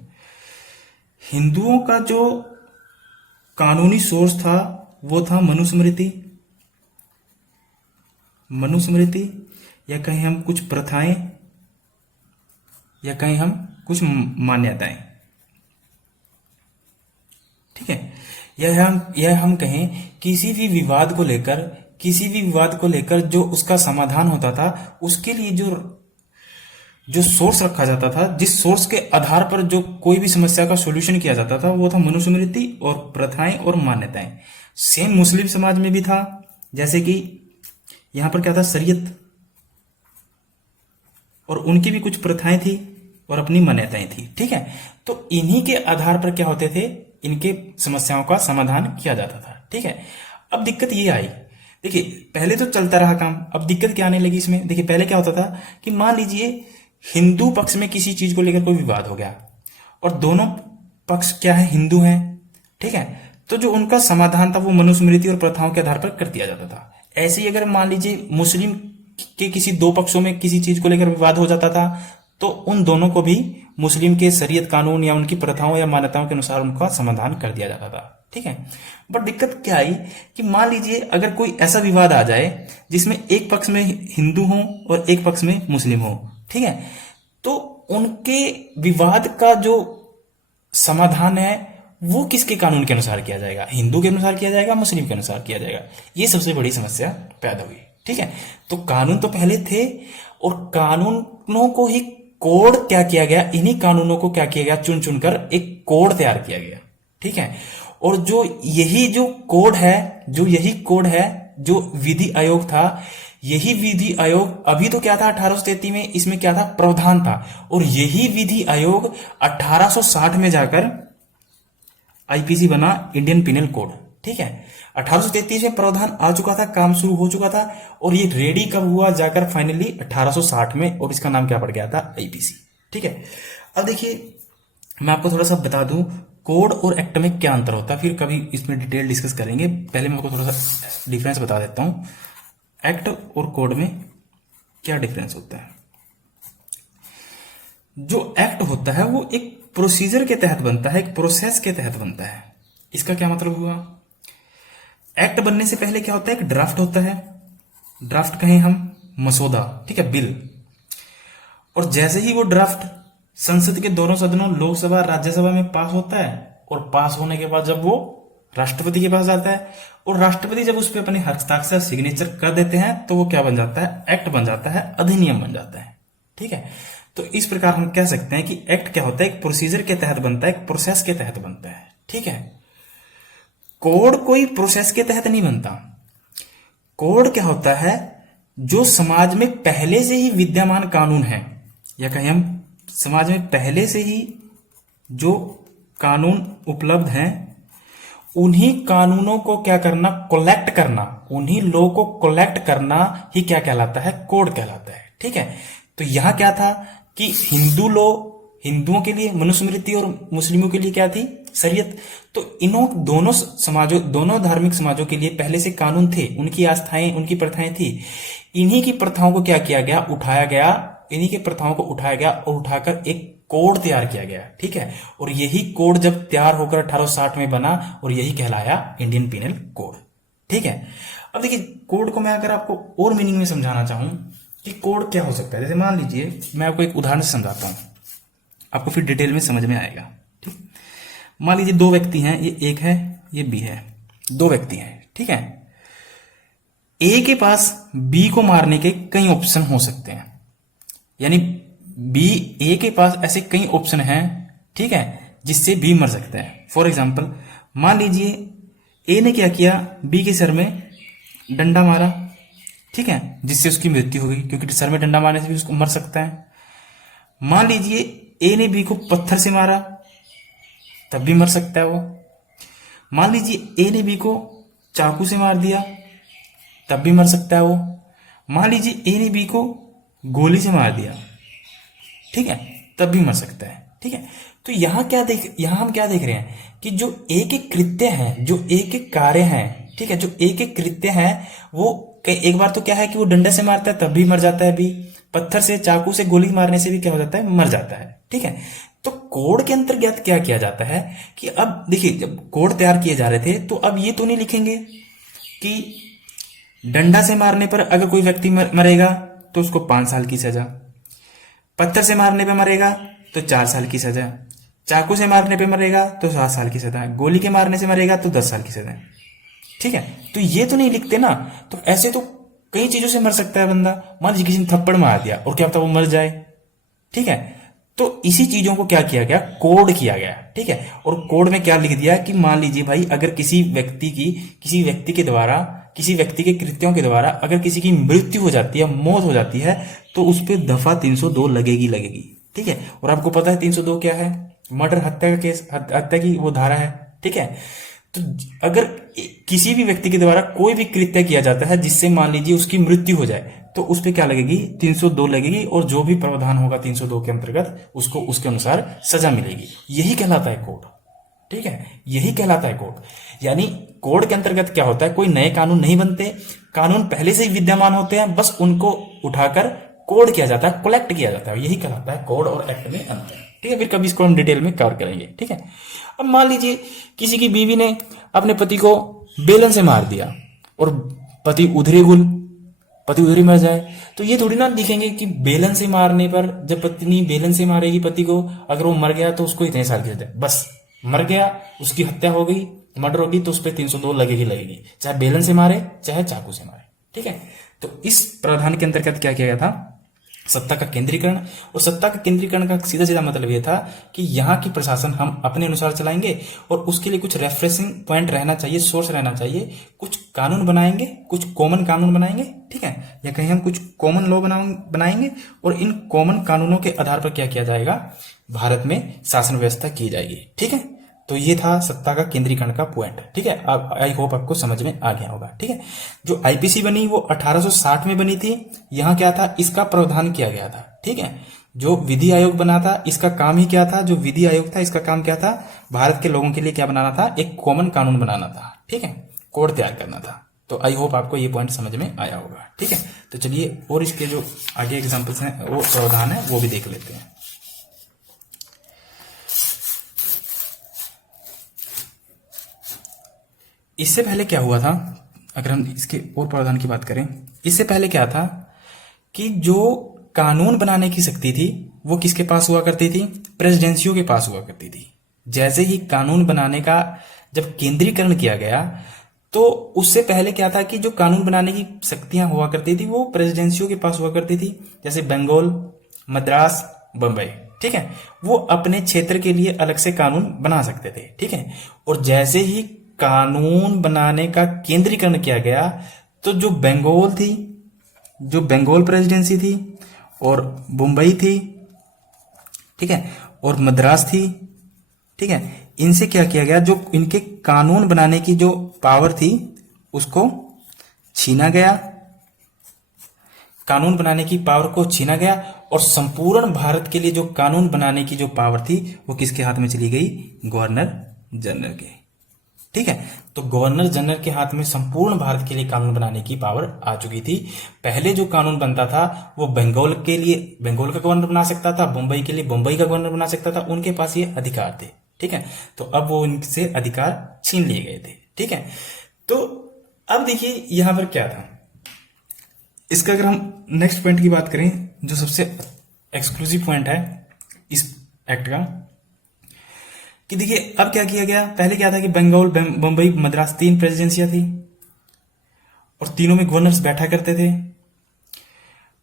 हिंदुओं का जो कानूनी सोर्स था वो था मनुस्मृति, मनुस्मृति, या कहीं हम कुछ प्रथाएं या कहीं हम कुछ मान्यताएं, ठीक है। यह हम कहें किसी भी विवाद को लेकर जो उसका समाधान होता था, उसके लिए जो सोर्स रखा जाता था, जिस सोर्स के आधार पर जो कोई भी समस्या का सॉल्यूशन किया जाता था, वो था मनुस्मृति और प्रथाएं और मान्यताएं। सेम मुस्लिम समाज में भी था, जैसे कि यहां पर क्या था, शरीयत, और उनकी भी कुछ प्रथाएं थी और अपनी मान्यताएं थी, ठीक है। तो इन्हीं के आधार पर क्या होते थे, इनके समस्याओं का समाधान किया जाता था, ठीक है। अब दिक्कत ये आई, देखिए पहले तो चलता रहा काम, अब दिक्कत क्या आने लगी इसमें। देखिए पहले क्या होता था कि मान लीजिए हिंदू पक्ष में किसी चीज को लेकर कोई विवाद हो गया और दोनों पक्ष क्या है, हिंदू हैं, ठीक है। तो जो उनका समाधान था वो मनुस्मृति और प्रथाओं के आधार पर कर दिया जाता था। ऐसे ही अगर मान लीजिए मुस्लिम के किसी दो पक्षों में किसी चीज को लेकर विवाद हो जाता था, तो उन दोनों को भी मुस्लिम के शरीयत कानून या उनकी प्रथाओं या मान्यताओं के अनुसार उनका समाधान कर दिया जाता था, ठीक है। बट दिक्कत क्या आई कि मान लीजिए अगर कोई ऐसा विवाद आ जाए जिसमें एक पक्ष में हिंदू हो और एक पक्ष में मुस्लिम हो, ठीक है, तो उनके विवाद का जो समाधान है वो किसके कानून के अनुसार किया जाएगा, हिंदू के अनुसार किया जाएगा, मुस्लिम के अनुसार किया जाएगा। ये सबसे बड़ी समस्या पैदा हुई। ठीक है, तो कानून तो पहले थे और कानूनों को ही कोड क्या किया गया, इन्हीं कानूनों को क्या किया गया, चुन चुनकर एक कोड तैयार किया गया। ठीक है, और जो यही कोड है जो विधि आयोग था, यही विधि आयोग अभी तो क्या था 1833 में, इसमें क्या था, प्रावधान था, और यही विधि आयोग 1860 में जाकर आईपीसी बना, इंडियन पिनल कोड। ठीक है, 1833 में प्रावधान आ चुका था, काम शुरू हो चुका था, और ये रेडी कब हुआ, जाकर फाइनली 1860 में, और इसका नाम क्या पड़ गया था, आईपीसी। ठीक है, अब देखिए मैं आपको थोड़ा सा बता दूं कोड और एक्ट में क्या अंतर होता है, फिर कभी इसमें डिटेल डिस्कस करेंगे। पहले मैं आपको थोड़ा सा डिफरेंस बता देता हूं, एक्ट और कोड में क्या डिफरेंस होता है। जो एक्ट होता है वो एक प्रोसीजर के तहत बनता है, एक प्रोसेस के तहत बनता है। इसका क्या मतलब हुआ, एक्ट बनने से पहले क्या होता है, एक ड्राफ्ट होता है, ड्राफ्ट कहें हम मसौदा, ठीक है, बिल, और जैसे ही वो ड्राफ्ट संसद के दोनों सदनों, लोकसभा राज्यसभा में पास होता है, और पास होने के बाद जब वो राष्ट्रपति के पास जाता है, और राष्ट्रपति जब उस पर अपने हस्ताक्षर सिग्नेचर कर देते हैं, तो वो क्या बन जाता है, एक्ट बन जाता है, अधिनियम बन जाता है। ठीक है, तो इस प्रकार हम कह सकते हैं कि एक्ट क्या होता है, एक प्रोसीजर के तहत बनता है, एक प्रोसेस के तहत बनता है। ठीक है, कोड कोई प्रोसेस के तहत नहीं बनता। कोड क्या होता है, जो समाज में पहले से ही विद्यमान कानून है, या कहें हम समाज में पहले से ही जो कानून उपलब्ध हैं, उन्हीं कानूनों को क्या करना, कलेक्ट करना, उन्हीं लॉ को कलेक्ट करना ही क्या कहलाता है, कोड कहलाता है। ठीक है, तो यहां क्या था कि हिंदू लॉ, हिंदुओं के लिए मनुस्मृति और मुस्लिमों के लिए क्या थी, शरीयत। तो इन्हों दोनों समाजों, दोनों धार्मिक समाजों के लिए पहले से कानून थे, उनकी आस्थाएं, उनकी प्रथाएं थी। इन्हीं की प्रथाओं को क्या किया गया, उठाया गया, इन्हीं के प्रथाओं को उठाया गया और उठाकर एक कोड तैयार किया गया। ठीक है, और यही कोड जब तैयार होकर 1860 में बना, और यही कहलाया इंडियन पिनल कोड। ठीक है, अब देखिए कोड को मैं अगर आपको और मीनिंग में समझाना चाहूं कि कोड क्या हो सकता है, जैसे मान लीजिए मैं आपको एक उदाहरण से समझाता हूं, आपको फिर डिटेल में समझ में आएगा। ठीक, मान लीजिए दो व्यक्ति हैं, ये एक है, ये बी है, दो व्यक्ति हैं। ठीक है, ए के पास बी को मारने के कई ऑप्शन हो सकते हैं, यानी बी, ए के पास ऐसे कई ऑप्शन हैं, ठीक है, जिससे बी मर सकता है। फॉर एग्जाम्पल मान लीजिए ए ने क्या किया, बी के सर में डंडा मारा, ठीक है, जिससे उसकी मृत्यु हो गई, क्योंकि सर में डंडा मारने से भी उसको मर सकता है। मान लीजिए ए ने बी को पत्थर से मारा, तब भी मर सकता है वो। मान लीजिए ए ने बी को चाकू से मार दिया, तब भी मर सकता है वो। मान लीजिए ए ने बी को गोली से मार दिया, ठीक है, तब भी मर सकता है। ठीक है, तो यहां हम क्या देख रहे हैं कि जो एक एक कृत्य हैं, जो एक एक कार्य हैं, ठीक है, जो एक एक कृत्य हैं, वो एक बार तो क्या है कि वो डंडे से मारता है तब भी मर जाता है बी, पत्थर से, चाकू से गोली मारने से भी क्या हो जाता है, मर जाता है। ठीक है, तो कोड के अंतर्गत क्या किया जाता है कि अब देखिए जब कोड तैयार किए जा रहे थे, तो अब ये तो नहीं लिखेंगे कि डंडा से मारने पर अगर कोई व्यक्ति मरेगा तो उसको 5 साल की सजा, पत्थर से मारने पे मरेगा तो 4 साल की सजा, चाकू से मारने पे मरेगा तो 7 साल की सजा, गोली के मारने से मरेगा तो 10 साल की सजा। ठीक है, तो ये तो नहीं लिखते ना, तो ऐसे तो कई चीजों से मर सकता है बंदा। मान लीजिए किसी ने थप्पड़ मार दिया और क्या पता वो मर जाए। ठीक है, तो इसी चीजों को क्या किया गया, कोड किया गया। ठीक है, और कोड में क्या लिख दिया कि मान लीजिए भाई अगर किसी व्यक्ति के द्वारा, किसी व्यक्ति के कृत्यों के द्वारा अगर किसी की मृत्यु हो जाती है, मौत हो जाती है, तो उस पर दफा 302 लगेगी। ठीक है, और आपको पता है 302 क्या है, मर्डर, हत्या का केस, हत्या की वो धारा है। ठीक है, तो अगर किसी भी व्यक्ति के द्वारा कोई भी कृत्य किया जाता है जिससे मान लीजिए उसकी मृत्यु हो जाए, तो उस पर क्या लगेगी, 302 लगेगी, और जो भी प्रावधान होगा 302 के अंतर्गत उसको उसके अनुसार सजा मिलेगी। यही कहलाता है कोड। ठीक है, यही कहलाता है कोड। यानी कोड के अंतर्गत क्या होता है, कोई नए कानून नहीं बनते, कानून पहले से ही विद्यमान होते हैं, बस उनको उठाकर कोड किया जाता है, कलेक्ट किया जाता है। यही कहलाता है कोड और एक्ट में अंतर। ठीक है, फिर कभी इसको हम डिटेल में कवर करेंगे। ठीक है, अब मान लीजिए किसी की बीवी ने अपने पति को बेलन से मार दिया और पति उधरी मर जाए, तो ये थोड़ी ना लिखेंगे कि बेलन से मारने पर, जब पत्नी बेलन से मारेगी पति को, अगर वो मर गया तो उसको इतने साल की सजा। बस मर गया, उसकी हत्या हो गई, मर्डर होगी, तो उस पर 302 लगेगी लगेगी, चाहे बेलन से मारे चाहे चाकू से मारे। ठीक है, तो इस प्रावधान के अंतर्गत क्या किया गया था, सत्ता का केंद्रीकरण। और सत्ता का केंद्रीकरण का सीधा सीधा मतलब यह था कि यहाँ की प्रशासन हम अपने अनुसार चलाएंगे और उसके लिए कुछ रेफरेंसिंग पॉइंट रहना चाहिए, सोर्स रहना चाहिए, कुछ कानून बनाएंगे, कुछ कॉमन कानून बनाएंगे। ठीक है, या कहीं हम कुछ कॉमन लॉ बनाएंगे और इन कॉमन कानूनों के आधार पर क्या किया जाएगा, भारत में शासन व्यवस्था की जाएगी। ठीक है, तो ये था सत्ता का केंद्रीकरण का पॉइंट। ठीक है, अब आई होप आपको समझ में आ गया होगा। ठीक है, जो आईपीसी बनी वो 1860 में बनी थी। यहां क्या था, इसका प्रावधान किया गया था। ठीक है, जो विधि आयोग बना था इसका काम ही क्या था, जो विधि आयोग था इसका काम क्या था, भारत के लोगों के लिए क्या बनाना था, एक कॉमन कानून बनाना था। ठीक है, कोड तैयार करना था। तो आई होप आपको ये पॉइंट समझ में आया होगा। ठीक है, तो चलिए और इसके जो आगे एग्जाम्पल्स हैं, वो प्रावधान है, वो भी देख लेते हैं। इससे पहले क्या हुआ था, अगर हम इसके और प्रावधान की बात करें, इससे पहले क्या था कि जो कानून बनाने की शक्ति थी वो किसके पास हुआ करती थी, प्रेसिडेंसियों के पास हुआ करती थी। जैसे ही कानून बनाने का जब केंद्रीकरण किया गया, तो उससे पहले क्या था कि जो कानून बनाने की शक्तियां हुआ करती थी वो प्रेसिडेंसियों के पास हुआ करती थी। जैसे बंगाल, मद्रास, बंबई। ठीक है, वो अपने क्षेत्र के लिए अलग से कानून बना सकते थे। ठीक है, और जैसे ही कानून बनाने का केंद्रीकरण किया गया, तो जो बंगाल थी, जो बंगाल प्रेसिडेंसी थी और मुंबई थी, ठीक है, और मद्रास थी, ठीक है, इनसे क्या किया गया, जो इनके कानून बनाने की जो पावर थी उसको छीना गया, कानून बनाने की पावर को छीना गया, और संपूर्ण भारत के लिए जो कानून बनाने की जो पावर थी वो किसके हाथ में चली गई, गवर्नर जनरल के। ठीक है, तो गवर्नर जनरल के हाथ में संपूर्ण भारत के लिए कानून बनाने की पावर आ चुकी थी। पहले जो कानून बनता था वो बंगाल के लिए बंगाल का गवर्नर बना सकता था, मुंबई के लिए मुंबई का गवर्नर बना सकता था, उनके पास ये अधिकार थे। ठीक है, तो अब वो उनसे अधिकार छीन लिए गए थे। ठीक है, तो अब देखिए यहां पर क्या था, इसका अगर हम नेक्स्ट पॉइंट की बात करें, जो सबसे एक्सक्लूसिव पॉइंट है इस एक्ट का, कि देखिए अब क्या किया गया, पहले क्या था कि बंगाल, मुंबई, मद्रास 3 प्रेसिडेंसियां थी और तीनों में गवर्नर्स बैठा करते थे।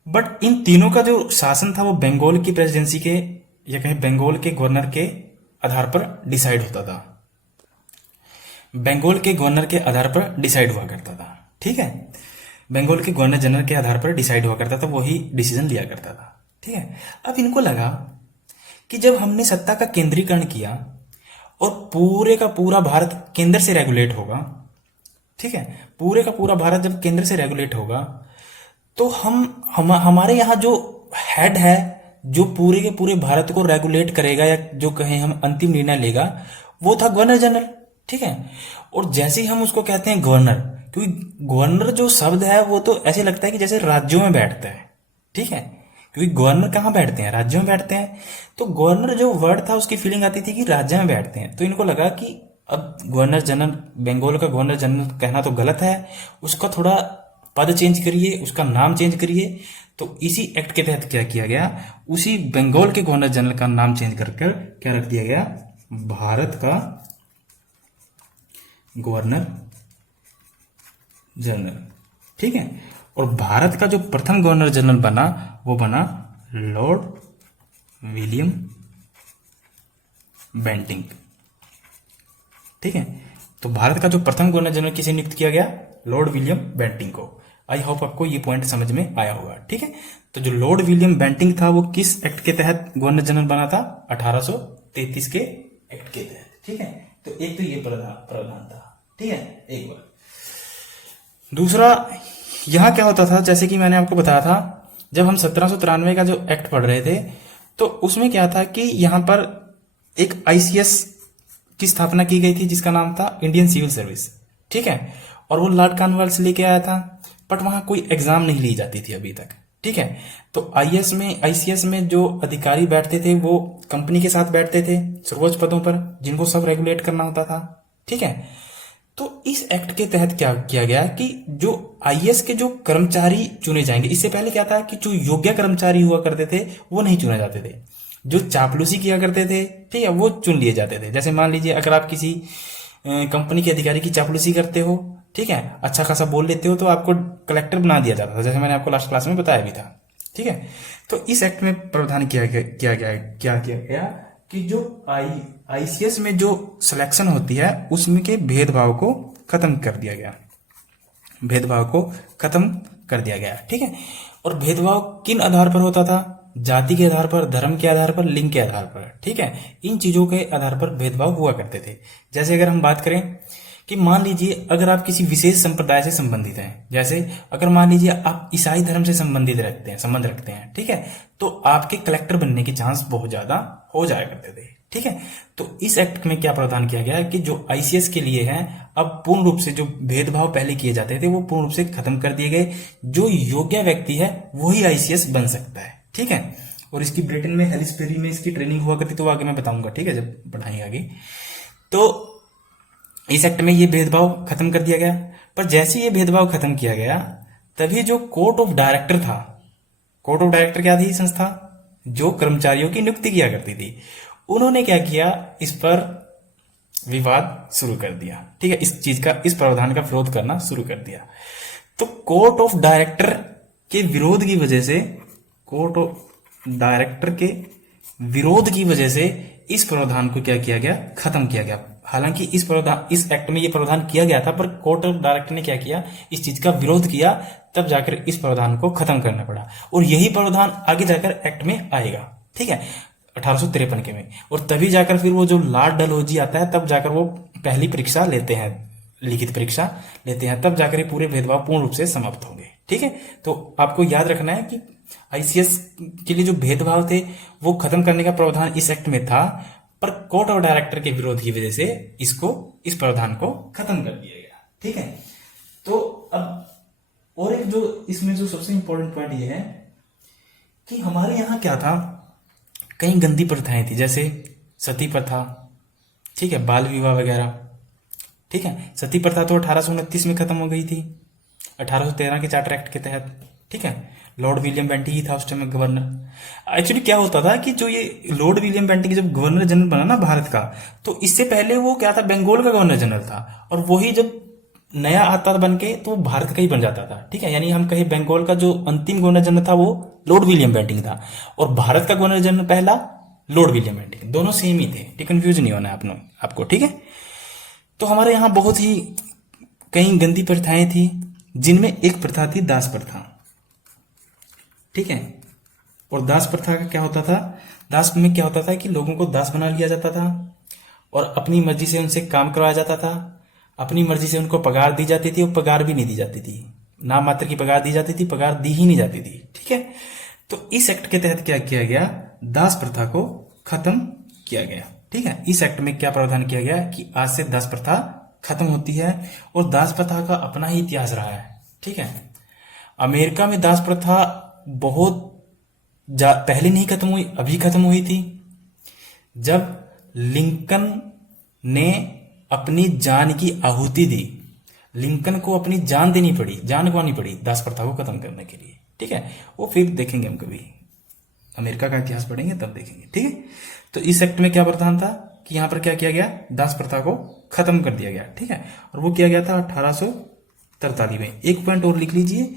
बट इन तीनों का जो शासन था वो बंगाल की प्रेसिडेंसी के या कहीं बंगाल के गवर्नर के आधार पर डिसाइड होता था, बंगाल के गवर्नर के आधार पर डिसाइड हुआ करता था। ठीक है, बंगाल के गवर्नर जनरल के आधार पर डिसाइड हुआ करता था, वही डिसीजन लिया करता था। ठीक है, अब इनको लगा कि जब हमने सत्ता का केंद्रीकरण किया और पूरे का पूरा भारत केंद्र से रेगुलेट होगा, ठीक है, पूरे का पूरा भारत जब केंद्र से रेगुलेट होगा, तो हमारे यहाँ जो हेड है, जो पूरे के पूरे भारत को रेगुलेट करेगा या जो कहें हम अंतिम निर्णय लेगा, वो था गवर्नर जनरल। ठीक है, और जैसे ही हम उसको कहते हैं गवर्नर, क्योंकि गवर्नर जो शब्द है वो तो ऐसे लगता है कि जैसे राज्यों में बैठता है। ठीक है, क्योंकि गवर्नर कहाँ बैठते हैं, राज्यों में बैठते हैं, तो गवर्नर जो वर्ड था उसकी फीलिंग आती थी कि राज्य में बैठते हैं। तो इनको लगा कि अब गवर्नर जनरल, बंगाल का गवर्नर जनरल कहना तो गलत है, उसका थोड़ा पद चेंज करिए, उसका नाम चेंज करिए। तो इसी एक्ट के तहत क्या किया गया, उसी बंगाल के गवर्नर जनरल का नाम चेंज कर क्या रख दिया गया, भारत का गवर्नर जनरल। ठीक है, और भारत का जो प्रथम गवर्नर जनरल बना वो बना लॉर्ड विलियम बेंटिंक। ठीक है, तो भारत का जो प्रथम गवर्नर जनरल किसे नियुक्त किया गया, लॉर्ड विलियम बेंटिंक को। आई होप आपको ये पॉइंट समझ में आया होगा। ठीक है, तो जो लॉर्ड विलियम बेंटिंक था वो किस एक्ट के तहत गवर्नर जनरल बना था, 1833 के एक्ट के तहत। ठीक है, तो एक तो ये प्रावधान था। ठीक है, एक बार दूसरा यहां क्या होता था, जैसे कि मैंने आपको बताया था, जब हम 1793 का जो एक्ट पढ़ रहे थे तो उसमें क्या था कि यहां पर एक आईसीएस की स्थापना की गई थी जिसका नाम था इंडियन सिविल सर्विस। ठीक है, और वो लॉर्ड कॉर्नवालिस से लेके आया था, बट वहां कोई एग्जाम नहीं ली जाती थी अभी तक। ठीक है, तो आईसीएस में जो अधिकारी बैठते थे वो कंपनी के साथ बैठते थे सर्वोच्च पदों पर, जिनको सब रेगुलेट करना होता था। ठीक है, तो इस एक्ट के तहत क्या किया गया कि जो आईएएस के जो कर्मचारी चुने जाएंगे, इससे पहले क्या था कि जो योग्य कर्मचारी हुआ करते थे वो नहीं चुने जाते थे। जो चापलूसी किया करते थे, ठीक है, वो चुन लिए जाते थे। जैसे मान लीजिए अगर आप किसी कंपनी के अधिकारी की चापलूसी करते हो, ठीक है, अच्छा खासा बोल लेते हो, तो आपको कलेक्टर बना दिया जाता था, जैसे मैंने आपको लास्ट क्लास में बताया भी था। ठीक है, तो इस एक्ट में प्रावधान किया गया कि जो आईसीएस में जो सिलेक्शन होती है उसमें के भेदभाव को खत्म कर दिया गया, भेदभाव को खत्म कर दिया गया। ठीक है, और भेदभाव किन आधार पर होता था? जाति के आधार पर, धर्म के आधार पर, लिंग के आधार पर। ठीक है, इन चीजों के आधार पर भेदभाव हुआ करते थे। जैसे अगर हम बात करें कि मान लीजिए अगर आप किसी विशेष संप्रदाय से संबंधित हैं, जैसे अगर मान लीजिए आप ईसाई धर्म से संबंध रखते हैं, ठीक है, तो आपके कलेक्टर बनने के चांस बहुत ज्यादा हो जाया करते थे। ठीक है, तो इस एक्ट में क्या प्रावधान किया गया है कि जो आईसीएस के लिए है, अब पूर्ण रूप से जो भेदभाव पहले किए जाते थे वो पूर्ण रूप से खत्म कर दिए गए। जो योग्य व्यक्ति है वही आईसीएस बन सकता है। ठीक है, और इसकी ब्रिटेन में हेलिसबेरी में इसकी ट्रेनिंग हुआ करती, तो आगे मैं बताऊंगा, ठीक है, जब पढ़ाएंगे आगे। तो इस एक्ट में ये भेदभाव खत्म कर दिया गया। पर जैसे ये भेदभाव खत्म किया गया, तभी जो कोर्ट ऑफ डायरेक्टर था, कोर्ट ऑफ डायरेक्टर क्या थी? संस्था जो कर्मचारियों की नियुक्ति किया करती थी, उन्होंने क्या किया? इस पर विवाद शुरू कर दिया। ठीक है, इस चीज का, इस प्रावधान का विरोध करना शुरू कर दिया। तो कोर्ट ऑफ डायरेक्टर के विरोध की वजह से, कोर्ट ऑफ डायरेक्टर के विरोध की वजह से इस प्रावधान को क्या किया गया? खत्म किया गया। हालांकि इस एक्ट में ये प्रावधान किया गया था, पर कोर्ट ऑफ डायरेक्टर ने क्या किया? इस चीज का विरोध किया, तब जाकर इस प्रावधान को खत्म करना पड़ा। और यही प्रावधान आगे जाकर एक्ट में आएगा। ठीक है, 1853 के में। और तभी जाकर फिर वो जो लॉर्ड डलहौजी आता है, तब जाकर वो पहली परीक्षा लेते हैं, लिखित परीक्षा लेते हैं, तब जाकर ये पूरे भेदभाव पूर्ण रूप से समाप्त होंगे। ठीक है, तो आपको याद रखना है कि आईसीएस के लिए जो भेदभाव थे वो खत्म करने का प्रावधान इस एक्ट में था, पर कोर्ट ऑफ डायरेक्टर के विरोध की वजह से इस प्रावधान को खत्म कर दिया गया। ठीक है, तो अब और एक जो इसमें जो सबसे इंपॉर्टेंट पॉइंट ये है कि हमारे यहाँ क्या था, कई गंदी प्रथाएं थी, जैसे सती प्रथा, ठीक है, बाल विवाह वगैरह। ठीक है, सती प्रथा तो 1829 में खत्म हो गई थी, 1813 के चार्टर एक्ट के तहत। ठीक है, लॉर्ड विलियम बेंटिंक ही था उस टाइम में गवर्नर। एक्चुअली क्या होता था कि जो ये लॉर्ड विलियम बेंटिंक जब गवर्नर जनरल बना ना भारत का, तो इससे पहले वो क्या था? बंगाल का गवर्नर जनरल था, और वही जब नया आता था बन के, तो वो भारत का ही बन जाता था। ठीक है, यानी हम कहे बंगाल का जो अंतिम गवर्नर जनरल था वो लॉर्ड विलियम बेंटिंक था, और भारत का गवर्नर जनरल पहला लॉर्ड विलियम बेंटिंक। दोनों सेम ही थे, ठीक, कंफ्यूज नहीं होना है आपको। ठीक है, तो हमारे यहाँ बहुत ही कई गंदी प्रथाएं थी, जिनमें एक प्रथा थी दास प्रथा। ठीक है, और दास प्रथा का क्या होता था? दास में क्या होता था कि लोगों को दास बना लिया जाता था, और अपनी मर्जी से उनसे काम करवाया जाता था, अपनी मर्जी से उनको पगार दी जाती थी, और पगार भी नहीं दी जाती थी, नाम मात्र की पगार दी जाती थी, पगार दी ही नहीं जाती थी। ठीक है, तो इस एक्ट के तहत क्या किया गया? दास प्रथा को खत्म किया गया। ठीक है, इस एक्ट में क्या प्रावधान किया गया कि आज से दास प्रथा खत्म होती है, और दास प्रथा का अपना ही इतिहास रहा है। ठीक है, अमेरिका में दास प्रथा बहुत पहले नहीं खत्म हुई, अभी खत्म हुई थी, जब लिंकन ने अपनी जान की आहुति दी। लिंकन को अपनी जान देनी पड़ी, जान गंवानी पड़ी दास प्रथा को खत्म करने के लिए। ठीक है, वो फिर देखेंगे हम, कभी अमेरिका का इतिहास पढ़ेंगे तब देखेंगे। ठीक है, तो इस एक्ट में क्या प्रावधान था कि यहां पर क्या किया गया? दास प्रथा को खत्म कर दिया गया। ठीक है, और वो किया गया था 1843 में। एक पॉइंट और लिख लीजिए,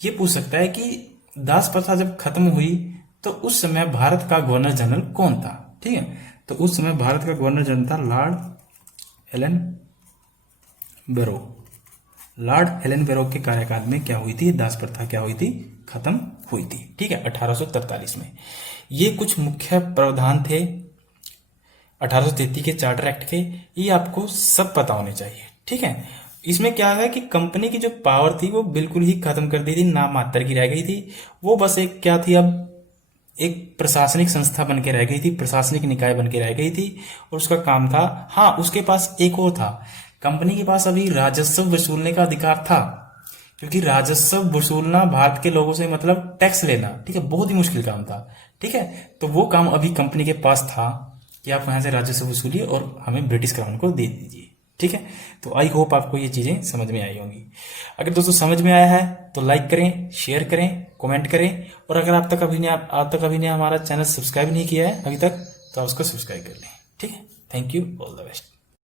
ये पूछ सकता है कि दास प्रथा जब खत्म हुई तो उस समय भारत का गवर्नर जनरल कौन था? ठीक है, तो उस समय भारत का गवर्नर जनरल था लॉर्ड एलन बेरो। लॉर्ड एलन बेरो के कार्यकाल में क्या हुई थी? दास प्रथा क्या हुई थी? खत्म हुई थी। ठीक है, 1843 में। ये कुछ मुख्य प्रावधान थे 1833 के चार्टर एक्ट के, ये आपको सब पता होने चाहिए। ठीक है, इसमें क्या है कि कंपनी की जो पावर थी वो बिल्कुल ही खत्म कर दी थी, नाम मात्र की रह गई थी। वो बस एक क्या थी, अब एक प्रशासनिक संस्था बन के रह गई थी, प्रशासनिक निकाय बन के रह गई थी, और उसका काम था, हाँ, उसके पास एक और था, कंपनी के पास अभी राजस्व वसूलने का अधिकार था, क्योंकि राजस्व वसूलना भारत के लोगों से मतलब टैक्स लेना, ठीक है, बहुत ही मुश्किल काम था। ठीक है, तो वो काम अभी कंपनी के पास था कि आप वहां से राजस्व वसूलिए और हमें ब्रिटिश क्राउन को दे दीजिए। ठीक ठीक है। तो आई होप आपको ये चीजें समझ में आई होंगी। अगर दोस्तों समझ में आया है तो लाइक करें, शेयर करें, कमेंट करें, और अगर आप तक अभी ने हमारा चैनल सब्सक्राइब नहीं किया है अभी तक, तो आप उसको सब्सक्राइब कर लें। ठीक है। Thank you, all the best.